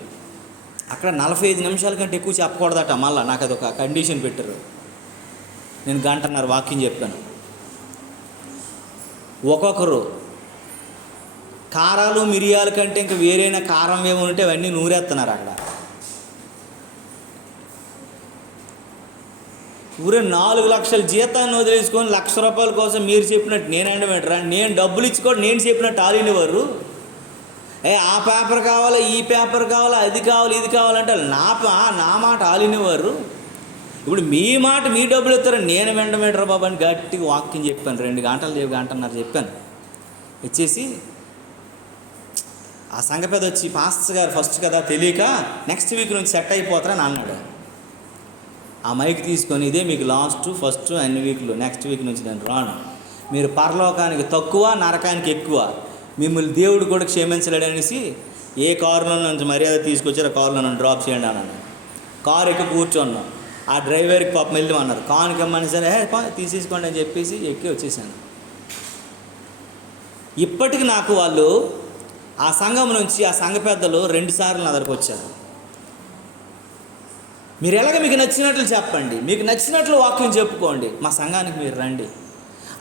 అక్కడ 45 నిమిషాల కంటే ఎక్కువ చెప్పకూడదట. మళ్ళీ నాకు అదొక కండిషన్ పెట్టారు. నేను 1.5 గంట వాక్యం చెప్పాను. ఒక్కొక్కరు కారాలు, మిరియాల కంటే ఇంకా వేరైన కారం ఏమి ఉంటే అవన్నీ నూరేస్తున్నారు అక్కడ. ఊరే 4 లక్షల జీతాన్ని వదిలేసుకొని ₹1,00,000 కోసం మీరు చెప్పినట్టు నేనండి పెట్టరా, నేను డబ్బులు ఇచ్చుకోండి, నేను చెప్పినట్టు ఆలినేవారు. ఆ పేపర్ కావాలా, ఈ పేపర్ కావాలా, అది కావాలి, ఇది కావాలంటే నా మాట ఆలినేవారు. ఇప్పుడు మీ మాట మీ డబ్బులు ఇస్తారని నేను వెంటరా బాబు అని గట్టిగా వాక్యం చెప్పాను. 2 గంటలు 1.5 చెప్పాను. ఇచ్చేసి ఆ సంఘ పెద్ద వచ్చి, పాస్టర్ గారు ఫస్ట్ కదా తెలియక నెక్స్ట్ వీక్ నుంచి సెట్ అయిపోతారని అన్నాడు. ఆ మైక్ తీసుకొని, ఇదే మీకు ఫస్ట్ అన్ని వీక్లు, నెక్స్ట్ వీక్ నుంచి నేను రాను, మీరు పరలోకానికి తక్కువ, నరకానికి ఎక్కువ, మిమ్మల్ని దేవుడు కూడా క్షమించలేడనేసి ఏ కారులో నుంచి మర్యాద తీసుకొచ్చారో కారులో నన్ను డ్రాప్ చేయండి అన్నాను. కారు ఎక్కి కూర్చున్నాం. ఆ డ్రైవర్కి పాపం వెళ్ళమన్నారు, కానుక ఇమ్మని సరే తీసేసుకోండి అని చెప్పేసి ఎక్కి వచ్చేసాను. ఇప్పటికి నాకు వాళ్ళు ఆ సంఘం నుంచి ఆ సంఘ పెద్దలు 2 సార్లు నా దగ్గరకు వచ్చారు. మీరు ఎలాగ మీకు నచ్చినట్లు చెప్పండి, మీకు నచ్చినట్లు వాక్యం చెప్పుకోండి, మా సంఘానికి మీరు రండి.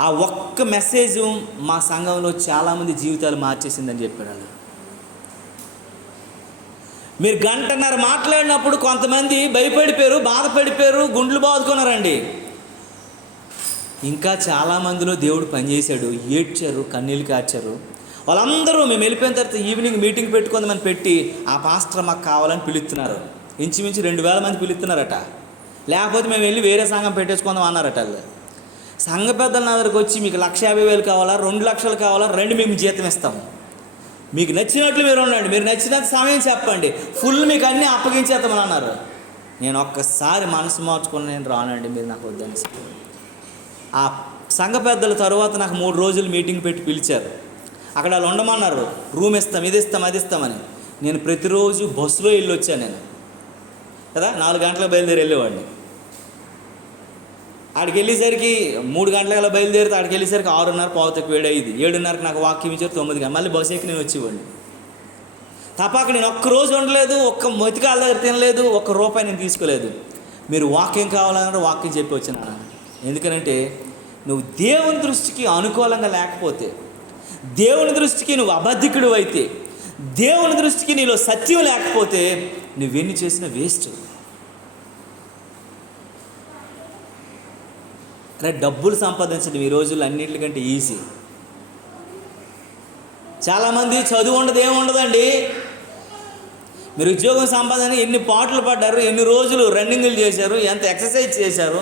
ఆ ఒక్క మెసేజ్ మా సంఘంలో చాలామంది జీవితాలు మార్చేసిందని చెప్పాడు వాళ్ళు. మీరు 1.5 గంట మాట్లాడినప్పుడు కొంతమంది భయపడిపోయారు, బాధపడిపోయారు, గుండ్లు బాదుకున్నారండి. ఇంకా చాలామందిలో దేవుడు పనిచేశాడు, ఏడ్చారు, కన్నీళ్ళు కార్చారు. వాళ్ళందరూ మేము వెళ్ళిపోయిన తర్వాత ఈవినింగ్ మీటింగ్ పెట్టుకుందామని పెట్టి, ఆ పాస్టర్ మాకు కావాలని పిలుస్తున్నారు. ఇంచుమించు 2,000 మంది పిలుస్తున్నారట. లేకపోతే మేము వెళ్ళి వేరే సంఘం పెట్టేసుకుందాం అన్నారట వాళ్ళు. సంఘ పెద్దల నా దగ్గరకు వచ్చి, మీకు 1,50,000 కావాలా, 2 లక్షలు కావాలా, 2 మేము జీతం ఇస్తాము, మీకు నచ్చినట్లు మీరు ఉండండి, మీరు నచ్చినంత సమయం చెప్పండి, ఫుల్ మీకు అన్నీ అప్పగించేస్తామని అన్నారు. నేను ఒక్కసారి మనసు మార్చుకుని నేను రానండి, మీరు నాకు వద్దని. ఆ సంఘ పెద్దల తర్వాత నాకు 3 రోజులు మీటింగ్ పెట్టి పిలిచారు. అక్కడ వాళ్ళు ఉండమన్నారు, రూమ్ ఇస్తాం, ఇది ఇస్తాం, అది ఇస్తామని. నేను ప్రతిరోజు బస్సులో వెళ్ళి వచ్చాను. నేను కదా 4 గంటలకు బయలుదేరి వెళ్ళేవాడిని. ఆడికి వెళ్ళేసరికి 3 గంటల బయలుదేరితే ఆడికి వెళ్ళేసరికి 6:30 పావుతకు 7:05, 7:30కి నాకు వాక్యం ఇచ్చారు, 9 గంటలు మళ్ళీ బస్సు ఎక్కి నేను వచ్చేవాడిని. తప్పక నేను ఒక్కరోజు ఉండలేదు, ఒక్క మొతికాల దగ్గర తినలేదు, ₹1 నేను తీసుకోలేదు. మీరు వాక్యం కావాలన్నారు, వాక్యం చెప్పి వచ్చినా. ఎందుకనంటే నువ్వు దేవుని దృష్టికి అనుకూలంగా లేకపోతే, దేవుని దృష్టికి నువ్వు అబద్ధికుడు అయితే, దేవుని దృష్టికి నీలో సత్యం లేకపోతే నువ్వెన్ని చేసినా వేస్ట్. అరే డబ్బులు సంపాదించడం ఈ రోజుల్లో అన్నింటికంటే ఈజీ. చాలామంది చదువు ఉండదు, ఏముండదండి. మీరు ఉద్యోగం సంపాదన ఎన్ని పాటలు పడ్డారు, ఎన్ని రోజులు రన్నింగ్లు చేశారు, ఎంత ఎక్సర్సైజ్ చేశారు,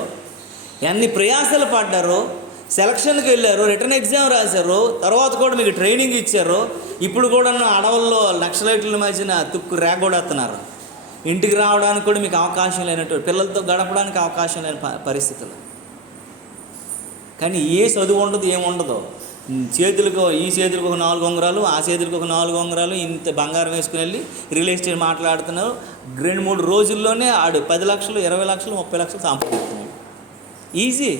ఎన్ని ప్రయాసాలు పడ్డారు, సెలక్షన్కి వెళ్ళారు, రిటర్న్ ఎగ్జామ్ రాశారు, తర్వాత కూడా మీకు ట్రైనింగ్ ఇచ్చారు. ఇప్పుడు కూడా అడవుల్లో నక్సలైట్ల మధ్యన తుక్కు రేగొడేస్తున్నారు. ఇంటికి రావడానికి కూడా మీకు అవకాశం లేనట్టు, పిల్లలతో గడపడానికి అవకాశం లేని పరిస్థితులు. కానీ ఏ చదువు ఉండదు, ఏముండదు. చేతులకు ఈ చేతులకు ఒక 4 ఉంగరాలు, ఆ చేతులకు ఒక 4 ఉంగరాలు, ఇంత బంగారం వేసుకుని వెళ్ళి రియల్ ఎస్టేట్ మాట్లాడుతున్నారు. 2-3 రోజుల్లోనే ఆడు 10 లక్షలు, 20 లక్షలు, 30 లక్షలు సంపాదిస్తున్నాడు. ఈజీ.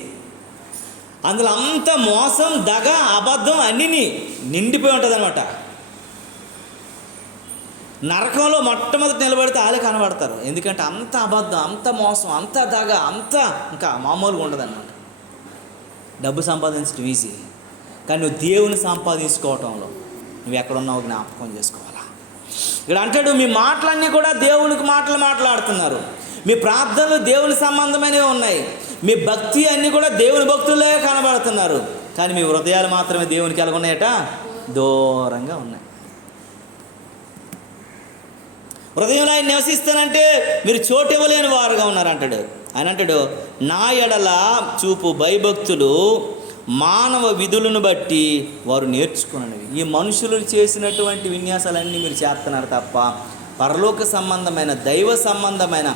అందులో అంత మోసం, దగ, అబద్ధం అన్నీ నిండిపోయి ఉంటుంది అనమాట. నరకంలో మొట్టమొదటి నిలబడితే వాళ్ళే కనబడతారు. ఎందుకంటే అంత అబద్ధం, అంత మోసం, అంత దగ, అంత ఇంకా మామూలుగా ఉండదు అన్నమాట. డబ్బు సంపాదించడం ఈజీ, కానీ నువ్వు దేవుని సంపాదించుకోవటంలో నువ్వు ఎక్కడున్నావు జ్ఞాపకం చేసుకోవాలా. ఇక్కడ అంటాడు, మీ మాటలన్నీ కూడా దేవునికి మాటలు మాట్లాడుతున్నారు, మీ ప్రార్థనలు దేవుని సంబంధమైనవి ఉన్నాయి, మీ భక్తి అన్నీ కూడా దేవుని భక్తులే కనబడుతున్నారు. కానీ మీ హృదయాలు మాత్రమే దేవునికి ఎలాగున్నాయట? దూరంగా ఉన్నాయి. హృదయంలో ఆయన నివసిస్తానంటే మీరు చోటు ఇవ్వలేని వారుగా ఉన్నారంటాడు. ఆయన అంటాడు, నా ఎడల చూపు భయభక్తులు మానవ విధులను బట్టి వారు నేర్చుకున్నవి. ఈ మనుషులు చేసినటువంటి విన్యాసాలన్నీ మీరు చేస్తున్నారు తప్ప పరలోక సంబంధమైన దైవ సంబంధమైన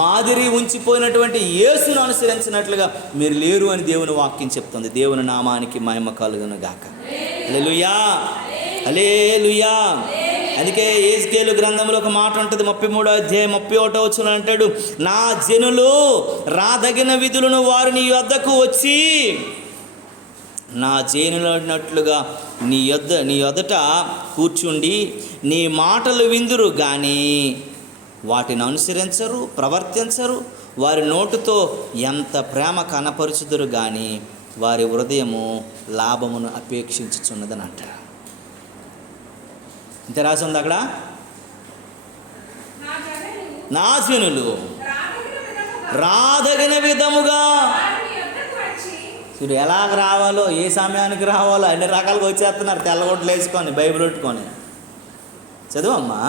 మాదిరి ఉంచిపోయినటువంటి యేసును అనుసరించినట్లుగా మీరు లేరు అని దేవుని వాక్యం చెప్తుంది. దేవుని నామానికి మహిమ కలుగును గాక. హల్లెలూయా, హల్లెలూయా. అందుకే యెహెజ్కేలు గ్రంథంలో ఒక మాట ఉంటుంది, 33వ అధ్యాయం 31వ వచనం అంటాడు, నా జనులు రాదగిన విధులను వారు నీ యొద్దకు వచ్చి నా జనులన్నట్లుగా నీ యొద్దట కూర్చుండి నీ మాటలు విందురు కానీ వాటిని అనుసరించరు, ప్రవర్తించరు. వారి నోటితో ఎంత ప్రేమ కనపరుచుదురు కానీ వారి హృదయము లాభమును అపేక్షించుచున్నదని అంటారు. ఇంత రాసి ఉంది అక్కడ, నా జనులు రాదగిన విధముగా. మీరు ఎలాగ రావాలో, ఏ సమయానికి రావాలో అన్ని రకాలుగా వచ్చేస్తున్నారు, తెల్లగొడ్లు వేసుకొని బైబిల్ పెట్టుకొని. చదువమ్మా.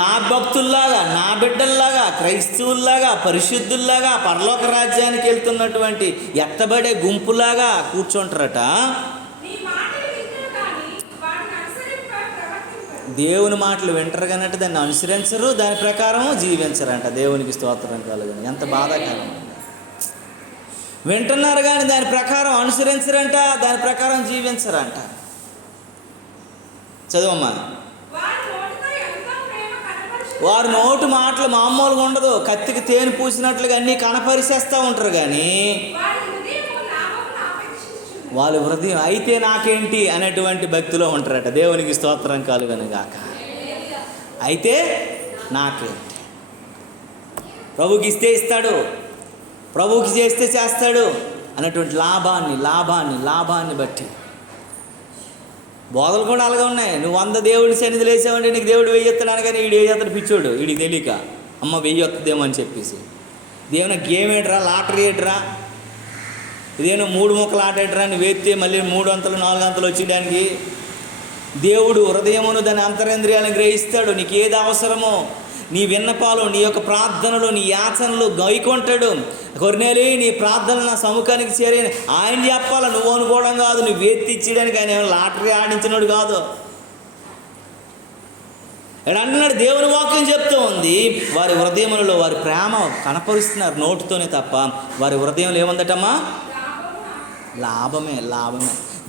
నా భక్తుల్లాగా, నా బిడ్డల్లాగా, క్రైస్తవుల్లాగా, పరిశుద్ధుల్లాగా పరలోక రాజ్యానికి వెళ్తున్నటువంటి ఎత్తబడే గుంపులాగా కూర్చుంటారట. దేవుని మాటలు వింటారు కానంటే దాన్ని అనుసరించరు, దాని ప్రకారం జీవించరంట. దేవునికి స్తోత్రం కలుగును. ఎంత బాధాకరం. వింటున్నారు కానీ దాని ప్రకారం అనుసరించరంట, దాని ప్రకారం జీవించరంట. చదువమ్మా. వారి నోటు మాటలు మామూలుగా ఉండదు, కత్తికి తేనె పూసినట్లుగా అన్నీ కనపరిచేస్తూ ఉంటారు కానీ వాళ్ళ హృదయం అయితే నాకేంటి అనేటువంటి భక్తిలో ఉంటారట. దేవునికి స్తోత్రం కలుగును గాక. అయితే నాకేంటి, ప్రభుకి ఇస్తే ఇస్తాడు, ప్రభుకి చేస్తే చేస్తాడు అనేటువంటి లాభాన్ని బట్టి బోధలు కూడా అలాగే ఉన్నాయి. నువ్వు 100 దేవుడి సన్నిధులు వేసావంటే నీకు దేవుడు 1000 ఎత్తడాను, కానీ వీడు 1000 ఎత్తడు పిచ్చోడు. వీడికి తెలియక అమ్మ 1000 వస్తుందేమో అని చెప్పేసి దేవుని గేమ్ ఏంట్రా, లాటరీ ఏంట్రా, ఇదేనో 3 ముక్కలు ఆటేటరా నువ్వు వేస్తే మళ్ళీ 3 అంతలు 4 అంతలు వచ్చేయడానికి. దేవుడు హృదయమును దాని అంతరేంద్రియాలను గ్రహిస్తాడు. నీకు ఏది అవసరమో నీ విన్నపాలు, నీ యొక్క ప్రార్థనలు, నీ యాచనలు గైకొంటాడు. కొర్నేలి నీ ప్రార్థనలు నా సముఖానికి చేరే ఆయన చెప్పాల, నువ్వు అనుకోవడం కాదు. నువ్వు ఎత్తిచ్చేయడానికి ఆయన ఏమైనా లాటరీ ఆడించినాడు కాదు. ఇక్కడ అంటున్నాడు, దేవుని వాక్యం చెప్తూ ఉంది, వారి హృదయములలో వారి ప్రేమ కనపరుస్తున్నారు నోటితోనే తప్ప వారి హృదయంలో ఏముందటమ్మా? లాభమే.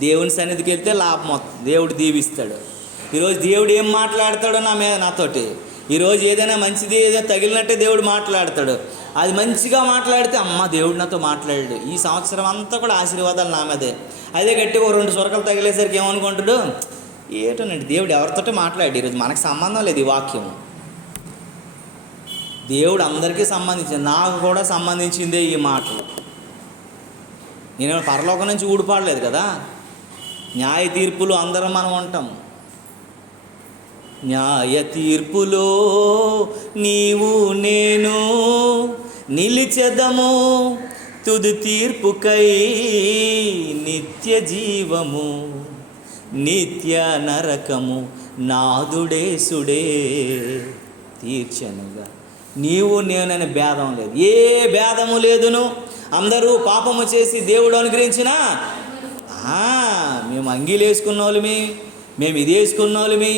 దేవుని సన్నిధికి వెళ్తే లాభం వస్తుంది, దేవుడు దీవిస్తాడు. ఈరోజు దేవుడు ఏం మాట్లాడతాడో నాతోటి. ఈరోజు ఏదైనా మంచిది ఏదైనా తగిలినట్టే దేవుడు మాట్లాడతాడు. అది మంచిగా మాట్లాడితే అమ్మ దేవుడు నాతో మాట్లాడాడు, ఈ సంవత్సరం అంతా కూడా ఆశీర్వాదాలు నా మీదే. అదే గట్టిగా 2 సొరకలు తగిలేసరికి ఏమనుకుంటాడు, ఏటోనండి దేవుడు ఎవరితోటే మాట్లాడు, ఈరోజు మనకు సంబంధం లేదు ఈ వాక్యం. దేవుడు అందరికీ సంబంధించింది, నాకు కూడా సంబంధించిందే ఈ మాటలు. నేను పరలోకం నుంచి ఊడిపాడలేదు కదా. న్యాయ తీర్పులు అందరం మనం ఉంటాం. న్యాయ తీర్పులో నీవు నేను నిలిచెదము, తుది తీర్పుకై నిత్య జీవము, నిత్య నరకము నాదుడేసుడే తీర్చనుగా. నీవు నేననే భేదం లేదు, ఏ భేదము లేదును. అందరూ పాపము చేసి దేవుడు అనుగ్రహించిన మేము అంగీలు వేసుకున్న వాళ్ళమి, మేము ఇది వేసుకున్న వాళ్ళమి,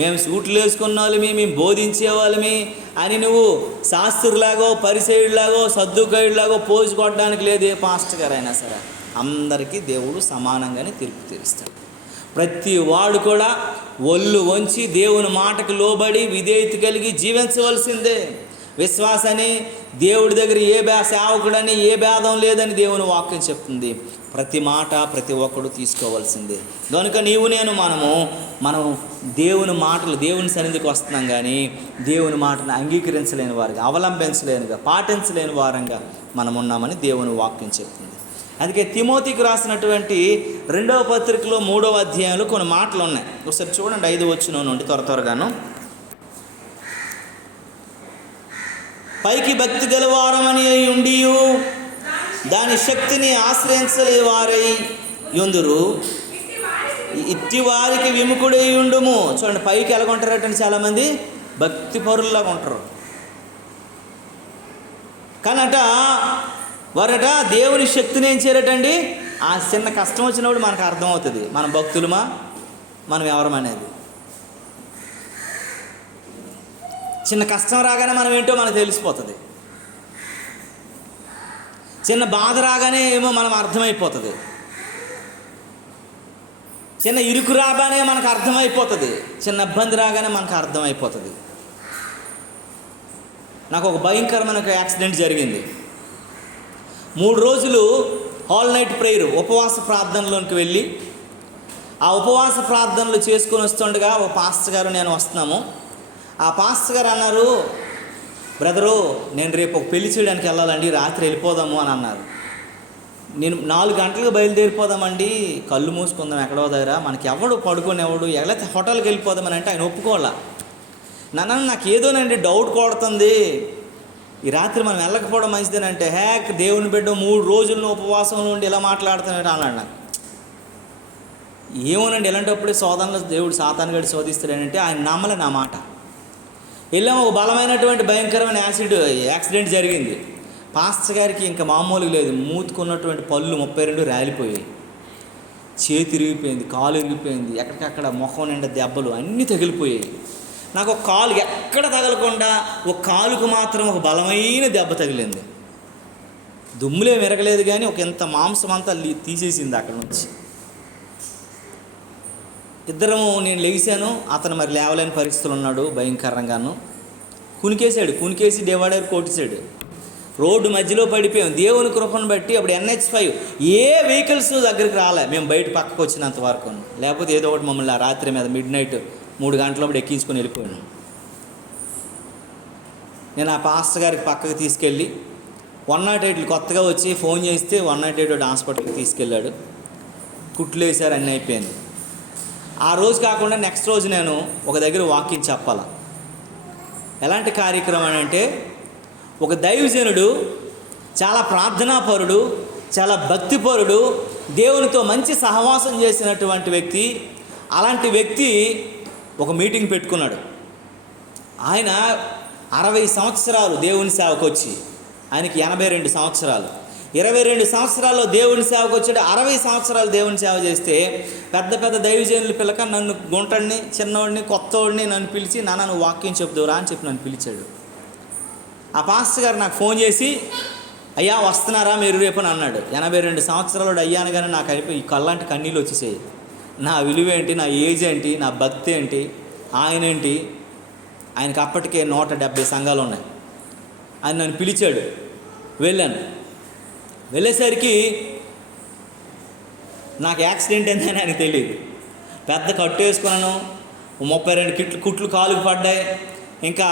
మేము సూట్లు వేసుకున్న వాళ్ళమి, మేము బోధించే వాళ్ళమి అని నువ్వు శాస్త్రులాగో పరిసయుడిలాగో సద్దుకయుడిలాగో పోజుకోవడానికి లేదు. ఏ పాస్టర్ గారైనా సరే అందరికీ దేవుడు సమానంగానే తీర్పు తీరుస్తాడు. ప్రతి వాడు కూడా ఒళ్ళు వంచి దేవుని మాటకు లోబడి విధేయత కలిగి జీవించవలసిందే. విశ్వాసని దేవుడి దగ్గర సేవకుడని ఏ భేదం లేదని దేవుని వాక్యం చెప్తుంది. ప్రతి మాట ప్రతి ఒక్కడు తీసుకోవాల్సిందే. కనుక నీవు నేను మనం దేవుని మాటలు, దేవుని సన్నిధికి వస్తున్నాం కానీ దేవుని మాటను అంగీకరించలేని వారుగా, అవలంబించలేనిగా, పాటించలేని వారంగా మనం ఉన్నామని దేవుని వాక్యం చెప్తుంది. అందుకే తిమోతికి రాసినటువంటి 2వ పత్రికలో 3వ అధ్యాయంలో కొన్ని మాటలు ఉన్నాయి. ఒకసారి చూడండి, 5వ వచనం నుండి త్వరగాను. పైకి భక్తి గలవారమని ఉండియు దాని శక్తిని ఆశ్రయించలే వారై యుందురు, ఇట్టి వారికి విముఖుడై ఉండుము. చూడండి, పైకి ఎలాగొంటారటండి, చాలామంది భక్తి పరుల్లాగా ఉంటారు. కానట వారట దేవుని శక్తిని ఏం చేయరటండి, ఆ చిన్న కష్టం వచ్చినప్పుడు మనకు అర్థమవుతుంది మనం భక్తులమా మనం ఎవరమనేది. చిన్న కష్టం రాగానే మనం ఏంటో మనకు తెలిసిపోతుంది. చిన్న బాధ రాగానే ఏమో మనం అర్థమైపోతుంది. చిన్న ఇరుకు రాగానే మనకు అర్థమైపోతుంది. చిన్న ఇబ్బంది రాగానే మనకు అర్థమైపోతుంది. నాకు ఒక భయంకరమైన యాక్సిడెంట్ జరిగింది. 3 రోజులు హాల్ నైట్ ప్రేయర్ ఉపవాస ప్రార్థనలోకి వెళ్ళి ఆ ఉపవాస ప్రార్థనలు చేసుకొని వస్తుండగా ఒక పాస్టర్ గారు నేను వస్తున్నాము. ఆ పాస్టర్ గారు అన్నారు, బ్రదరు నేను రేపు ఒక పెళ్లి చేయడానికి వెళ్ళాలండి, రాత్రి వెళ్ళిపోదాము అని అన్నారు. నేను 4 గంటలకు బయలుదేరిపోదామండి, కళ్ళు మూసుకుందాం ఎక్కడో దగ్గర, మనకి ఎవడు పడుకొని ఎవడు ఎక్కడైతే హోటల్కి వెళ్ళిపోదామని అంటే ఆయన ఒప్పుకోవాలా. నాకు ఏదోనండి డౌట్ కొడుతుంది, ఈ రాత్రి మనం వెళ్ళకపోవడం మంచిదేనంటే, హ్యాక్ దేవుని బిడ్డ 3 రోజులను ఉపవాసంలో ఉండి ఇలా మాట్లాడుతున్నాడు అన్నాడు. నాకు ఏమోనండి, ఇలాంటప్పుడే శోధనలో దేవుడు సాతాను గడి శోధిస్తాడంటే ఆయన నమ్మలే నా మాట. వెళ్ళాము, ఒక బలమైనటువంటి భయంకరమైన యాక్సిడెంట్ జరిగింది. పాస్టర్ గారికి ఇంకా మామూలుగా లేదు, మూతుకున్నటువంటి పళ్ళు 32 రాలిపోయాయి, చేతి ఇరిగిపోయింది, కాలు ఇరిగిపోయింది, ఎక్కడికక్కడ ముఖం నిండా దెబ్బలు అన్నీ తగిలిపోయాయి. నాకు ఒక కాలు ఎక్కడ తగలకుండా ఒక కాలుకు మాత్రం ఒక బలమైన దెబ్బ తగిలింది. దుమ్ములే మెరగలేదు కానీ ఒక ఇంత మాంసం అంతా తీసేసింది అక్కడ నుంచి. ఇద్దరము, నేను లెగిశాను, అతను మరి లేవలేని పరిస్థితులు ఉన్నాడు, భయంకరంగాను కునికేసి డివైడర్ కొట్టేశాడు. రోడ్డు మధ్యలో పడిపోయాం. దేవుని కృపను బట్టి అప్పుడు NH5 ఏ వెహికల్స్ దగ్గరికి రాలే, మేము బయట పక్కకు వచ్చినంత వరకు. లేకపోతే ఏదో ఒకటి మమ్మల్ని ఆ రాత్రి మీద మిడ్నైట్ 3 గంటలప్పుడు ఎక్కించుకొని వెళ్ళిపోయాను. నేను ఆ పాస్టర్ గారికి పక్కకు తీసుకెళ్ళి 108 కొత్తగా వచ్చి ఫోన్ చేస్తే 108 హాస్పిటల్కి తీసుకెళ్ళాడు. కుట్లు వేసారు, అన్నీ అయిపోయింది. ఆ రోజు కాకుండా నెక్స్ట్ రోజు నేను ఒక దగ్గర వాకింగ్ చెప్పాల. ఎలాంటి కార్యక్రమం అంటే, ఒక దైవజనుడు, చాలా ప్రార్థనాపరుడు, చాలా భక్తిపరుడు, దేవునితో మంచి సహవాసం చేసినటువంటి వ్యక్తి, అలాంటి వ్యక్తి ఒక మీటింగ్ పెట్టుకున్నాడు. ఆయన 60 సంవత్సరాలు దేవుని సేవకు వచ్చి, ఆయనకి 82 సంవత్సరాలు, 22 సంవత్సరాల్లో దేవుని సేవకు వచ్చాడు. 60 సంవత్సరాలు దేవుని సేవ చేస్తే పెద్ద పెద్ద దైవజనుల పిల్లక నన్ను గుంటడిని, చిన్నవాడిని, కొత్తవాడిని నన్ను పిలిచి, నాన్న నువ్వు వాక్యం చెప్దువురా అని చెప్పి నన్ను పిలిచాడు. ఆ పాస్టర్ గారు నాకు ఫోన్ చేసి, అయ్యా వస్తున్నారా మీరు రేపు అని అన్నాడు. 82 సంవత్సరాలు అయ్యాను కానీ నాకు అయిపోయి ఈ కళ్ళంటి కన్నీళ్ళు వచ్చేసాయి. నా విలువ ఏంటి, నా ఏజ్ ఏంటి, నా భక్తి ఏంటి, ఆయన ఏంటి. ఆయనకి అప్పటికే 170 సంఘాలు ఉన్నాయి. ఆయన నన్ను పిలిచాడు, వెళ్ళాను. వెళ్ళేసరికి నాకు యాక్సిడెంట్ ఏందని ఆయనకు తెలియదు. పెద్ద కట్టు వేసుకున్నాను, 32 కుట్లు కాలుకు పడ్డాయి. ఇంకా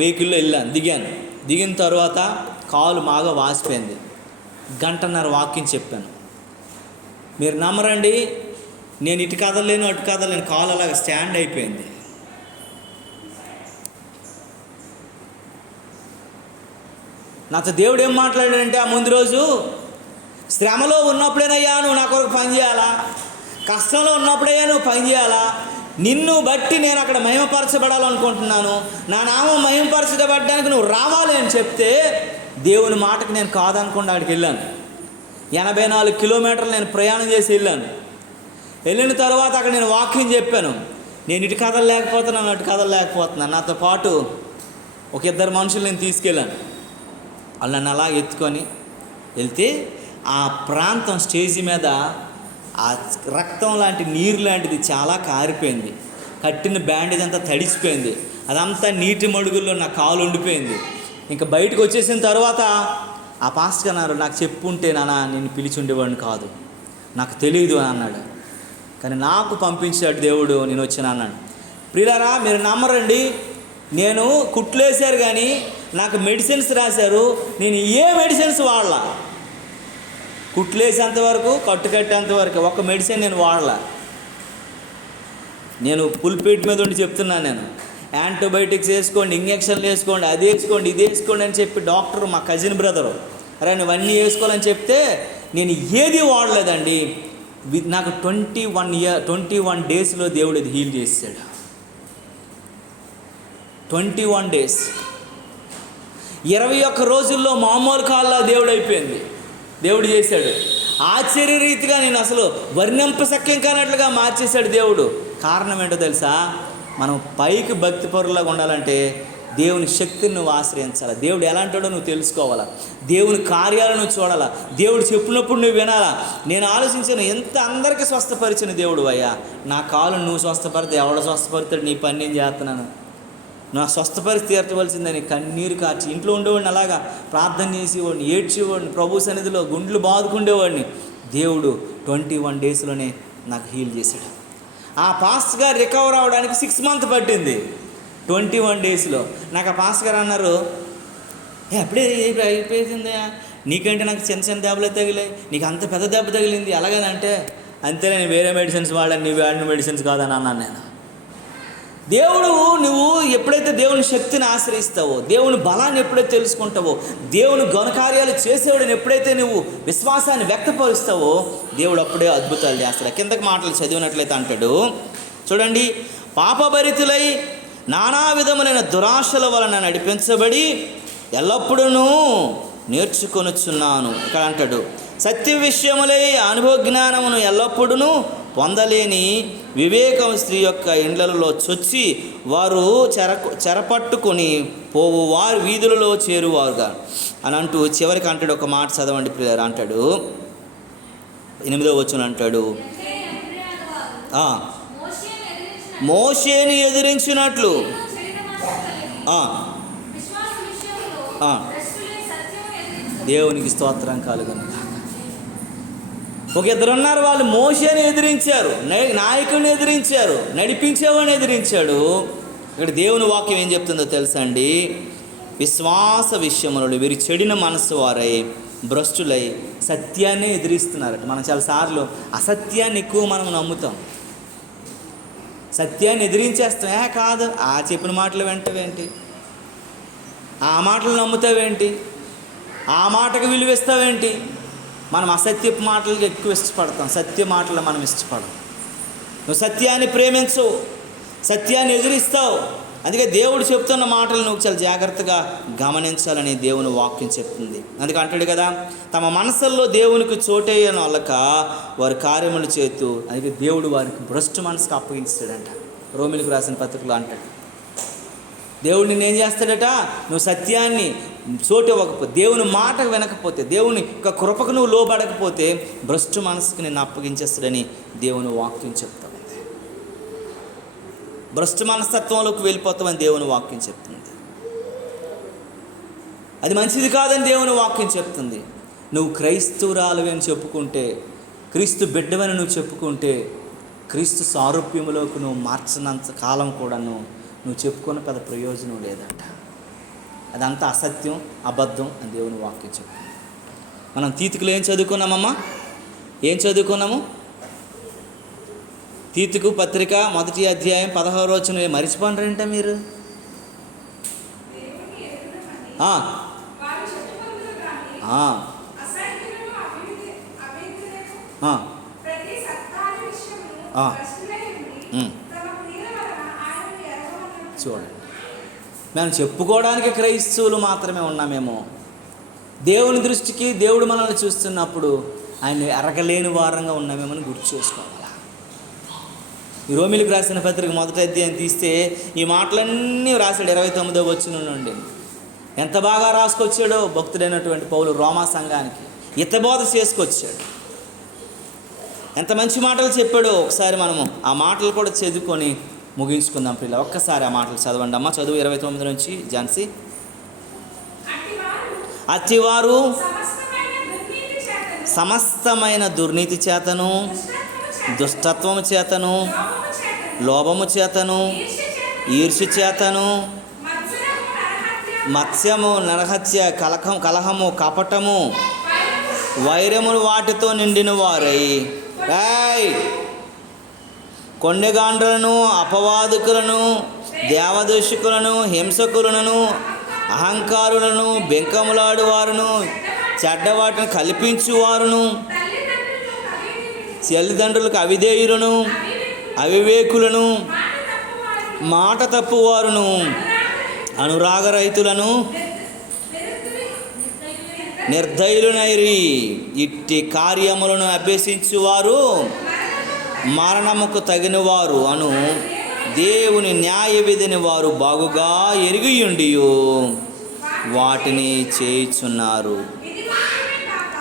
వెహికల్లో వెళ్ళాను, దిగిన తర్వాత కాలు బాగా వాసిపోయింది. 1.5 గంట వాకింగ్ చెప్పాను. మీరు నమ్మరండి, నేను ఇటు కదలేను అటు కదలేను, కాలు అలాగ స్టాండ్ అయిపోయింది. నాతో దేవుడు ఏం మాట్లాడాడంటే, ఆ ముందు రోజు శ్రమలో ఉన్నప్పుడేనయ్యా నువ్వు నా కొరకు పని చేయాలా, కష్టంలో ఉన్నప్పుడయ్యా నువ్వు పని చేయాలా, నిన్ను బట్టి నేను అక్కడ మహిమపరచబడాలనుకుంటున్నాను, నా నామం మహిమపరచబడడానికి నువ్వు రావాలి అని చెప్తే, దేవుని మాటకు నేను కాదనుకుండా అక్కడికి వెళ్ళాను. 84 కిలోమీటర్లు నేను ప్రయాణం చేసి వెళ్ళిన తర్వాత అక్కడ నేను వాకింగ్ చెప్పాను. నేను ఇటు కదలలేకపోతున్నాను, అటు కదలలేకపోతున్నాను. నాతో పాటు ఒక 2 మనుషులు నేను తీసుకెళ్ళాను. వాళ్ళు నన్ను అలా ఎత్తుకొని వెళ్తే ఆ ప్రాంతం స్టేజి మీద ఆ రక్తం లాంటి నీరు లాంటిది చాలా కారిపోయింది. కట్టిన బ్యాండేజ్ అంతా తడిసిపోయింది. అదంతా నీటి మడుగుల్లో నా కాలు ఉండిపోయింది. ఇంకా బయటకు వచ్చేసిన తర్వాత ఆ పాస్టర్ అన్నారు, నాకు చెప్పుంటే నాన్న నేను పిలిచి ఉండేవాడిని కాదు, నాకు తెలియదు అని అన్నాడు. కానీ నాకు పంపించాడు దేవుడు, నేను వచ్చాను అన్నాడు. ప్రియులారా, మీరు నమ్మరండి, నేను కుట్లేశారు కానీ నాకు మెడిసిన్స్ రాశారు, నేను ఏ మెడిసిన్స్ వాడలా. కుట్లేసేంతవరకు, కట్టు కట్టేంతవరకు ఒక మెడిసిన్ నేను వాడలా. నేను పుల్పీట్ మీద ఉండి చెప్తున్నాను, నేను యాంటీబయాటిక్స్ వేసుకోండి, ఇంజక్షన్లు వేసుకోండి, అది వేసుకోండి, ఇది వేసుకోండి అని చెప్పి డాక్టర్, మా కజిన్ బ్రదరు అరే నువ్వన్నీ వేసుకోవాలని చెప్తే నేను ఏది వాడలేదండి. నాకు 21 డేస్లో దేవుడు అది హీల్ చేశాడు. 21 డేస్, 21 రోజుల్లో మామూలు కాళ్ళ దేవుడు అయిపోయింది. దేవుడు చేశాడు ఆశ్చర్యరీతిగా, నేను అసలు వర్ణింపశక్యం కానట్లుగా మార్చేశాడు దేవుడు. కారణం ఏంటో తెలుసా? మనం పైకి భక్తిపరులాగా ఉండాలంటే దేవుని శక్తిని నువ్వు ఆశ్రయించాలా. దేవుడు ఎలాంటాడో నువ్వు తెలుసుకోవాలా. దేవుని కార్యాలను నువ్వు చూడాలా. దేవుడు చెప్పినప్పుడు నువ్వు వినాలా. నేను ఆలోచించాను, ఎంత అందరికీ స్వస్థపరిచిన దేవుడు అయ్యా, నా కాలు నువ్వు స్వస్థపరితే ఎవడ స్వస్థపరుతాడు? నీ పని నేను చేస్తున్నాను, నా స్వస్థపరిచి తీర్చవలసిందని కన్నీరు కార్చి ఇంట్లో ఉండేవాడిని, అలాగా ప్రార్థన చేసేవాడిని, ఏడ్చేవాడిని, ప్రభు సన్నిధిలో గుండ్లు బాదుకుండేవాడిని. దేవుడు 21 డేస్లోనే నాకు హీల్ చేశాడు. ఆ పాస్టర్ గారు రికవర్ అవ్వడానికి 6 months పట్టింది. 21 డేస్లో నాకు ఆ పాస్టర్ గారు అన్నారు, అప్పుడే అయిపోయింది, నీకంటే నాకు చిన్న దెబ్బలు తగిలాయి, నీకు అంత పెద్ద దెబ్బ తగిలింది అలాగనంటే, అంతే నేను వేరే మెడిసిన్స్ వాడాను, నీ వాడిన మెడిసిన్స్ కాదని అన్నాను నేను. దేవుడు, నువ్వు ఎప్పుడైతే దేవుని శక్తిని ఆశ్రయిస్తావో, దేవుని బలాన్ని ఎప్పుడైతే తెలుసుకుంటావో, దేవుని ఘనకార్యాలు చేసేవాడిని ఎప్పుడైతే నువ్వు విశ్వాసాన్ని వ్యక్తపరుస్తావో, దేవుడు అప్పుడే అద్భుతాలు చేస్తాడు. కిందకి మాటలు చదివినట్లయితే అంటాడు చూడండి, పాపభరితులై నానా విధములైన దురాశల వలన నడిపించబడి ఎల్లప్పుడూ నేర్చుకొనుచున్నాను. ఇక్కడ అంటాడు, సత్య విషయములై అనుభవ జ్ఞానమును ఎల్లప్పుడూ పొందలేని వివేకం స్త్రీ యొక్క ఇండ్లలో చొచ్చి వారు చెరపట్టుకొని పోవు వారు వీధులలో చేరువారుగా అని అంటూ చివరికి అంటాడు. ఒక మాట చదవండి ప్రియులారా. అంటాడు 8వ వచనం అంటాడు, మోషేని ఎదిరించినట్లు దేవునికి స్తోత్రం కలుగును. ఒక ఇద్దరు ఉన్నారు, వాళ్ళు మోషేని ఎదిరించారు, నాయకుడిని ఎదిరించారు, నడిపించేవాడిని ఎదిరించాడు. ఇక్కడ దేవుని వాక్యం ఏం చెప్తుందో తెలుసా అండి? విశ్వాస విషయములలో వీరు చెడిన మనసు వారై భ్రష్టులై సత్యాన్ని ఎదిరిస్తున్నారట. మనం చాలాసార్లు అసత్యాన్ని ఎక్కువ మనం నమ్ముతాం, సత్యాన్ని ఎదిరించేస్తాం. కాదు, ఆ చెప్పిన మాటలు వెంటవేంటి, ఆ మాటలు నమ్ముతావేంటి, ఆ మాటకు విలువిస్తావేంటి? మనం అసత్యపు మాటలకు ఎక్కువ ఇష్టపడతాం, సత్య మాటలు మనం ఇష్టపడం. నువ్వు సత్యాన్ని ప్రేమించు, సత్యాన్ని ఎదిరిస్తావు. అందుకే దేవుడు చెప్తున్న మాటలు నువ్వు చాలా జాగ్రత్తగా గమనించాలని దేవుని వాక్యం చెప్తుంది. అందుకే అంటాడు కదా, తమ మనసుల్లో దేవునికి చోటేయని వాళ్ళక వారి కార్యములు చేతూ, అందుకే దేవుడు వారికి భ్రష్టు మనసుకు అప్పగించాడంట. రోమిలకు రాసిన పత్రికలో అంటాడు, దేవుడు నిన్ను ఏం చేస్తాడట? నువ్వు సత్యాన్ని చోటు ఇవ్వకపోతే, దేవుని మాటకు వినకపోతే, దేవుని యొక్క కృపకు నువ్వు లోబడకపోతే భ్రష్టు మనసుకు నిన్ను అప్పగించేస్తాడని దేవుని వాక్యం చెప్తా ఉంది. భ్రష్టు మనస్తత్వంలోకి వెళ్ళిపోతామని దేవుని వాక్యం చెప్తుంది. అది మంచిది కాదని దేవుని వాక్యం చెప్తుంది. నువ్వు క్రైస్తవురాలివి అని చెప్పుకుంటే, క్రీస్తు బిడ్డవని నువ్వు చెప్పుకుంటే, క్రీస్తు సారూప్యములోకి నువ్వు మార్చినంత కాలం కూడా నువ్వు చెప్పుకున్న పెద్ద ప్రయోజనం లేదంట. అదంతా అసత్యం, అబద్ధం అని దేవుని వాక్యం చెప్తుంది. మనం తీతుకులు ఏం చదువుకున్నామమ్మా? ఏం చదువుకున్నాము? తీతుకు పత్రిక 1వ అధ్యాయం 16వ వచనం మరిచిపోండి మీరు. చూడండి, మనం చెప్పుకోవడానికి క్రైస్తవులు మాత్రమే ఉన్నామేమో. దేవుని దృష్టికి దేవుడు మనల్ని చూస్తున్నప్పుడు ఆయన ఎరగలేని వారంగా ఉన్నామేమో అని గుర్తు చేసుకోవాలి. ఈ రోమిలకు రాసిన పత్రిక 1వ అధ్యాయం తీస్తే ఈ మాటలన్నీ రాశాడు. 29వ వచనం నుండి ఎంత బాగా రాసుకొచ్చాడో భక్తుడైనటువంటి పౌలు రోమా సంఘానికి హితబోధ చేసుకొచ్చాడు. ఎంత మంచి మాటలు చెప్పాడో ఒకసారి మనము ఆ మాటలు కూడా చదువుకొని ముగించుకుందాం పిల్ల. ఒక్కసారి ఆ మాటలు చదవండి అమ్మ. చదువు 29 నుంచి ఝాన్సీ. అతివారు సమస్తమైన దుర్నీతి చేతను, దుష్టత్వము చేతను, లోభము చేతను, ఈర్ష్య చేతను, మత్స్యము, నరహత్య, కలహము, కపటము, వైరములు వాటితో నిండిన వారై కొండెగాండ్రులను, అపవాదుకులను, దేవదూషకులను, హింసకులను, అహంకారులను, బెంకములాడు వారును, చెడ్డవాటిని కల్పించువారును, తల్లిదండ్రులకు అవిధేయులను, అవివేకులను, మాట తప్పువారును, అనురాగరహితులను, నిర్దయులనైరి. ఇట్టి కార్యములను అభ్యసించువారు మరణముకు తగినవారు అను దేవుని న్యాయ విధిని వారు బాగుగా ఎరిగియుండి వాటిని చేయుచున్నారు.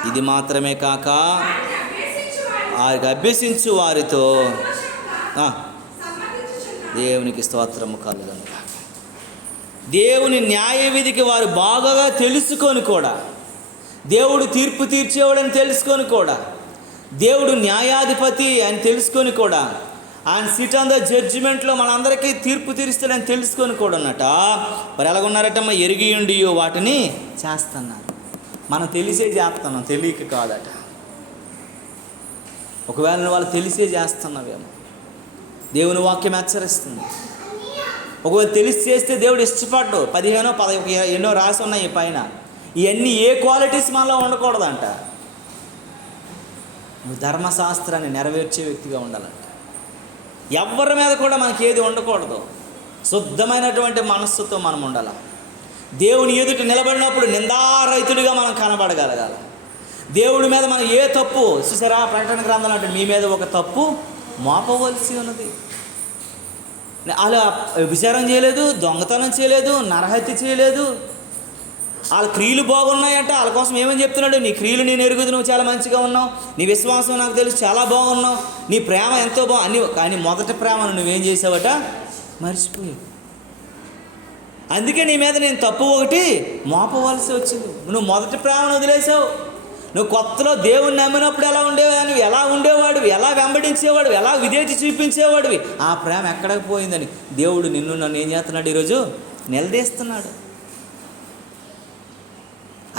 ఇది మాత్రమే కాక వారికి అభ్యసించు వారితో దేవునికి స్తోత్రము కలుగును. దేవుని న్యాయ విధికి వారు బాగా తెలుసుకొని కూడా, దేవుడు తీర్పు తీర్చేవాడని తెలుసుకొని కూడా, దేవుడు న్యాయాధిపతి అని తెలుసుకొని కూడా, ఆయన సిట్ ఆన్ ద జడ్జిమెంట్లో మనందరికీ తీర్పు తీరుస్తాడని తెలుసుకొని కూడా అన్నట మరి ఎలాగున్నారట, ఎరిగియుండి వాటిని చేస్తున్నారు. మనం తెలిసే చేస్తున్నాం, తెలియక కాదట. ఒకవేళ వాళ్ళు తెలిసే చేస్తున్నావేమో, దేవుని వాక్యం హెచ్చరిస్తుంది. ఒకవేళ తెలిసి చేస్తే దేవుడు ఇష్టపడ్డు. 15 ఎన్నో రాసి ఉన్నాయి పైన. ఇవన్నీ ఏ క్వాలిటీస్ మనలో ఉండకూడదంట. నువ్వు ధర్మశాస్త్రాన్ని నెరవేర్చే వ్యక్తిగా ఉండాలంట. ఎవరి మీద కూడా మనకి ఏది ఉండకూడదు. శుద్ధమైనటువంటి మనస్సుతో మనం ఉండాలి. దేవుని ఎదుట నిలబడినప్పుడు నిందారహితుడిగా మనం కనబడగలగాల. దేవుడి మీద మనం ఏ తప్పు చూసారా, ప్రకటన గ్రంథం అంటే మీ మీద ఒక తప్పు మోపవలసి ఉన్నది. అలా విచారం చేయలేదు, దొంగతనం చేయలేదు, నరహత్య చేయలేదు. వాళ్ళ క్రియలు బాగున్నాయంట. వాళ్ళ కోసం ఏమని చెప్తున్నాడు, నీ క్రియలు నేను ఎరుగుదు, నువ్వు చాలా మంచిగా ఉన్నావు, నీ విశ్వాసం నాకు తెలుసు చాలా బాగున్నావు, నీ ప్రేమ ఎంతో అన్ని. కానీ మొదటి ప్రేమను నువ్వేం చేసావట, మర్చిపోయావు. అందుకే నీ మీద నేను తప్పు ఒకటి మోపవలసి వచ్చింది. నువ్వు మొదటి ప్రేమను వదిలేసావు. నువ్వు కొత్తలో దేవుని నమ్మినప్పుడు ఎలా ఉండేవాడివి, ఎలా ఉండేవాడివి, ఎలా వెంబడించేవాడివి, ఎలా విధేయత చూపించేవాడివి, ఆ ప్రేమ ఎక్కడికి పోయిందని దేవుడు నిన్ను నన్ను ఏం చేస్తున్నాడు, ఈరోజు నిలదీస్తున్నాడు.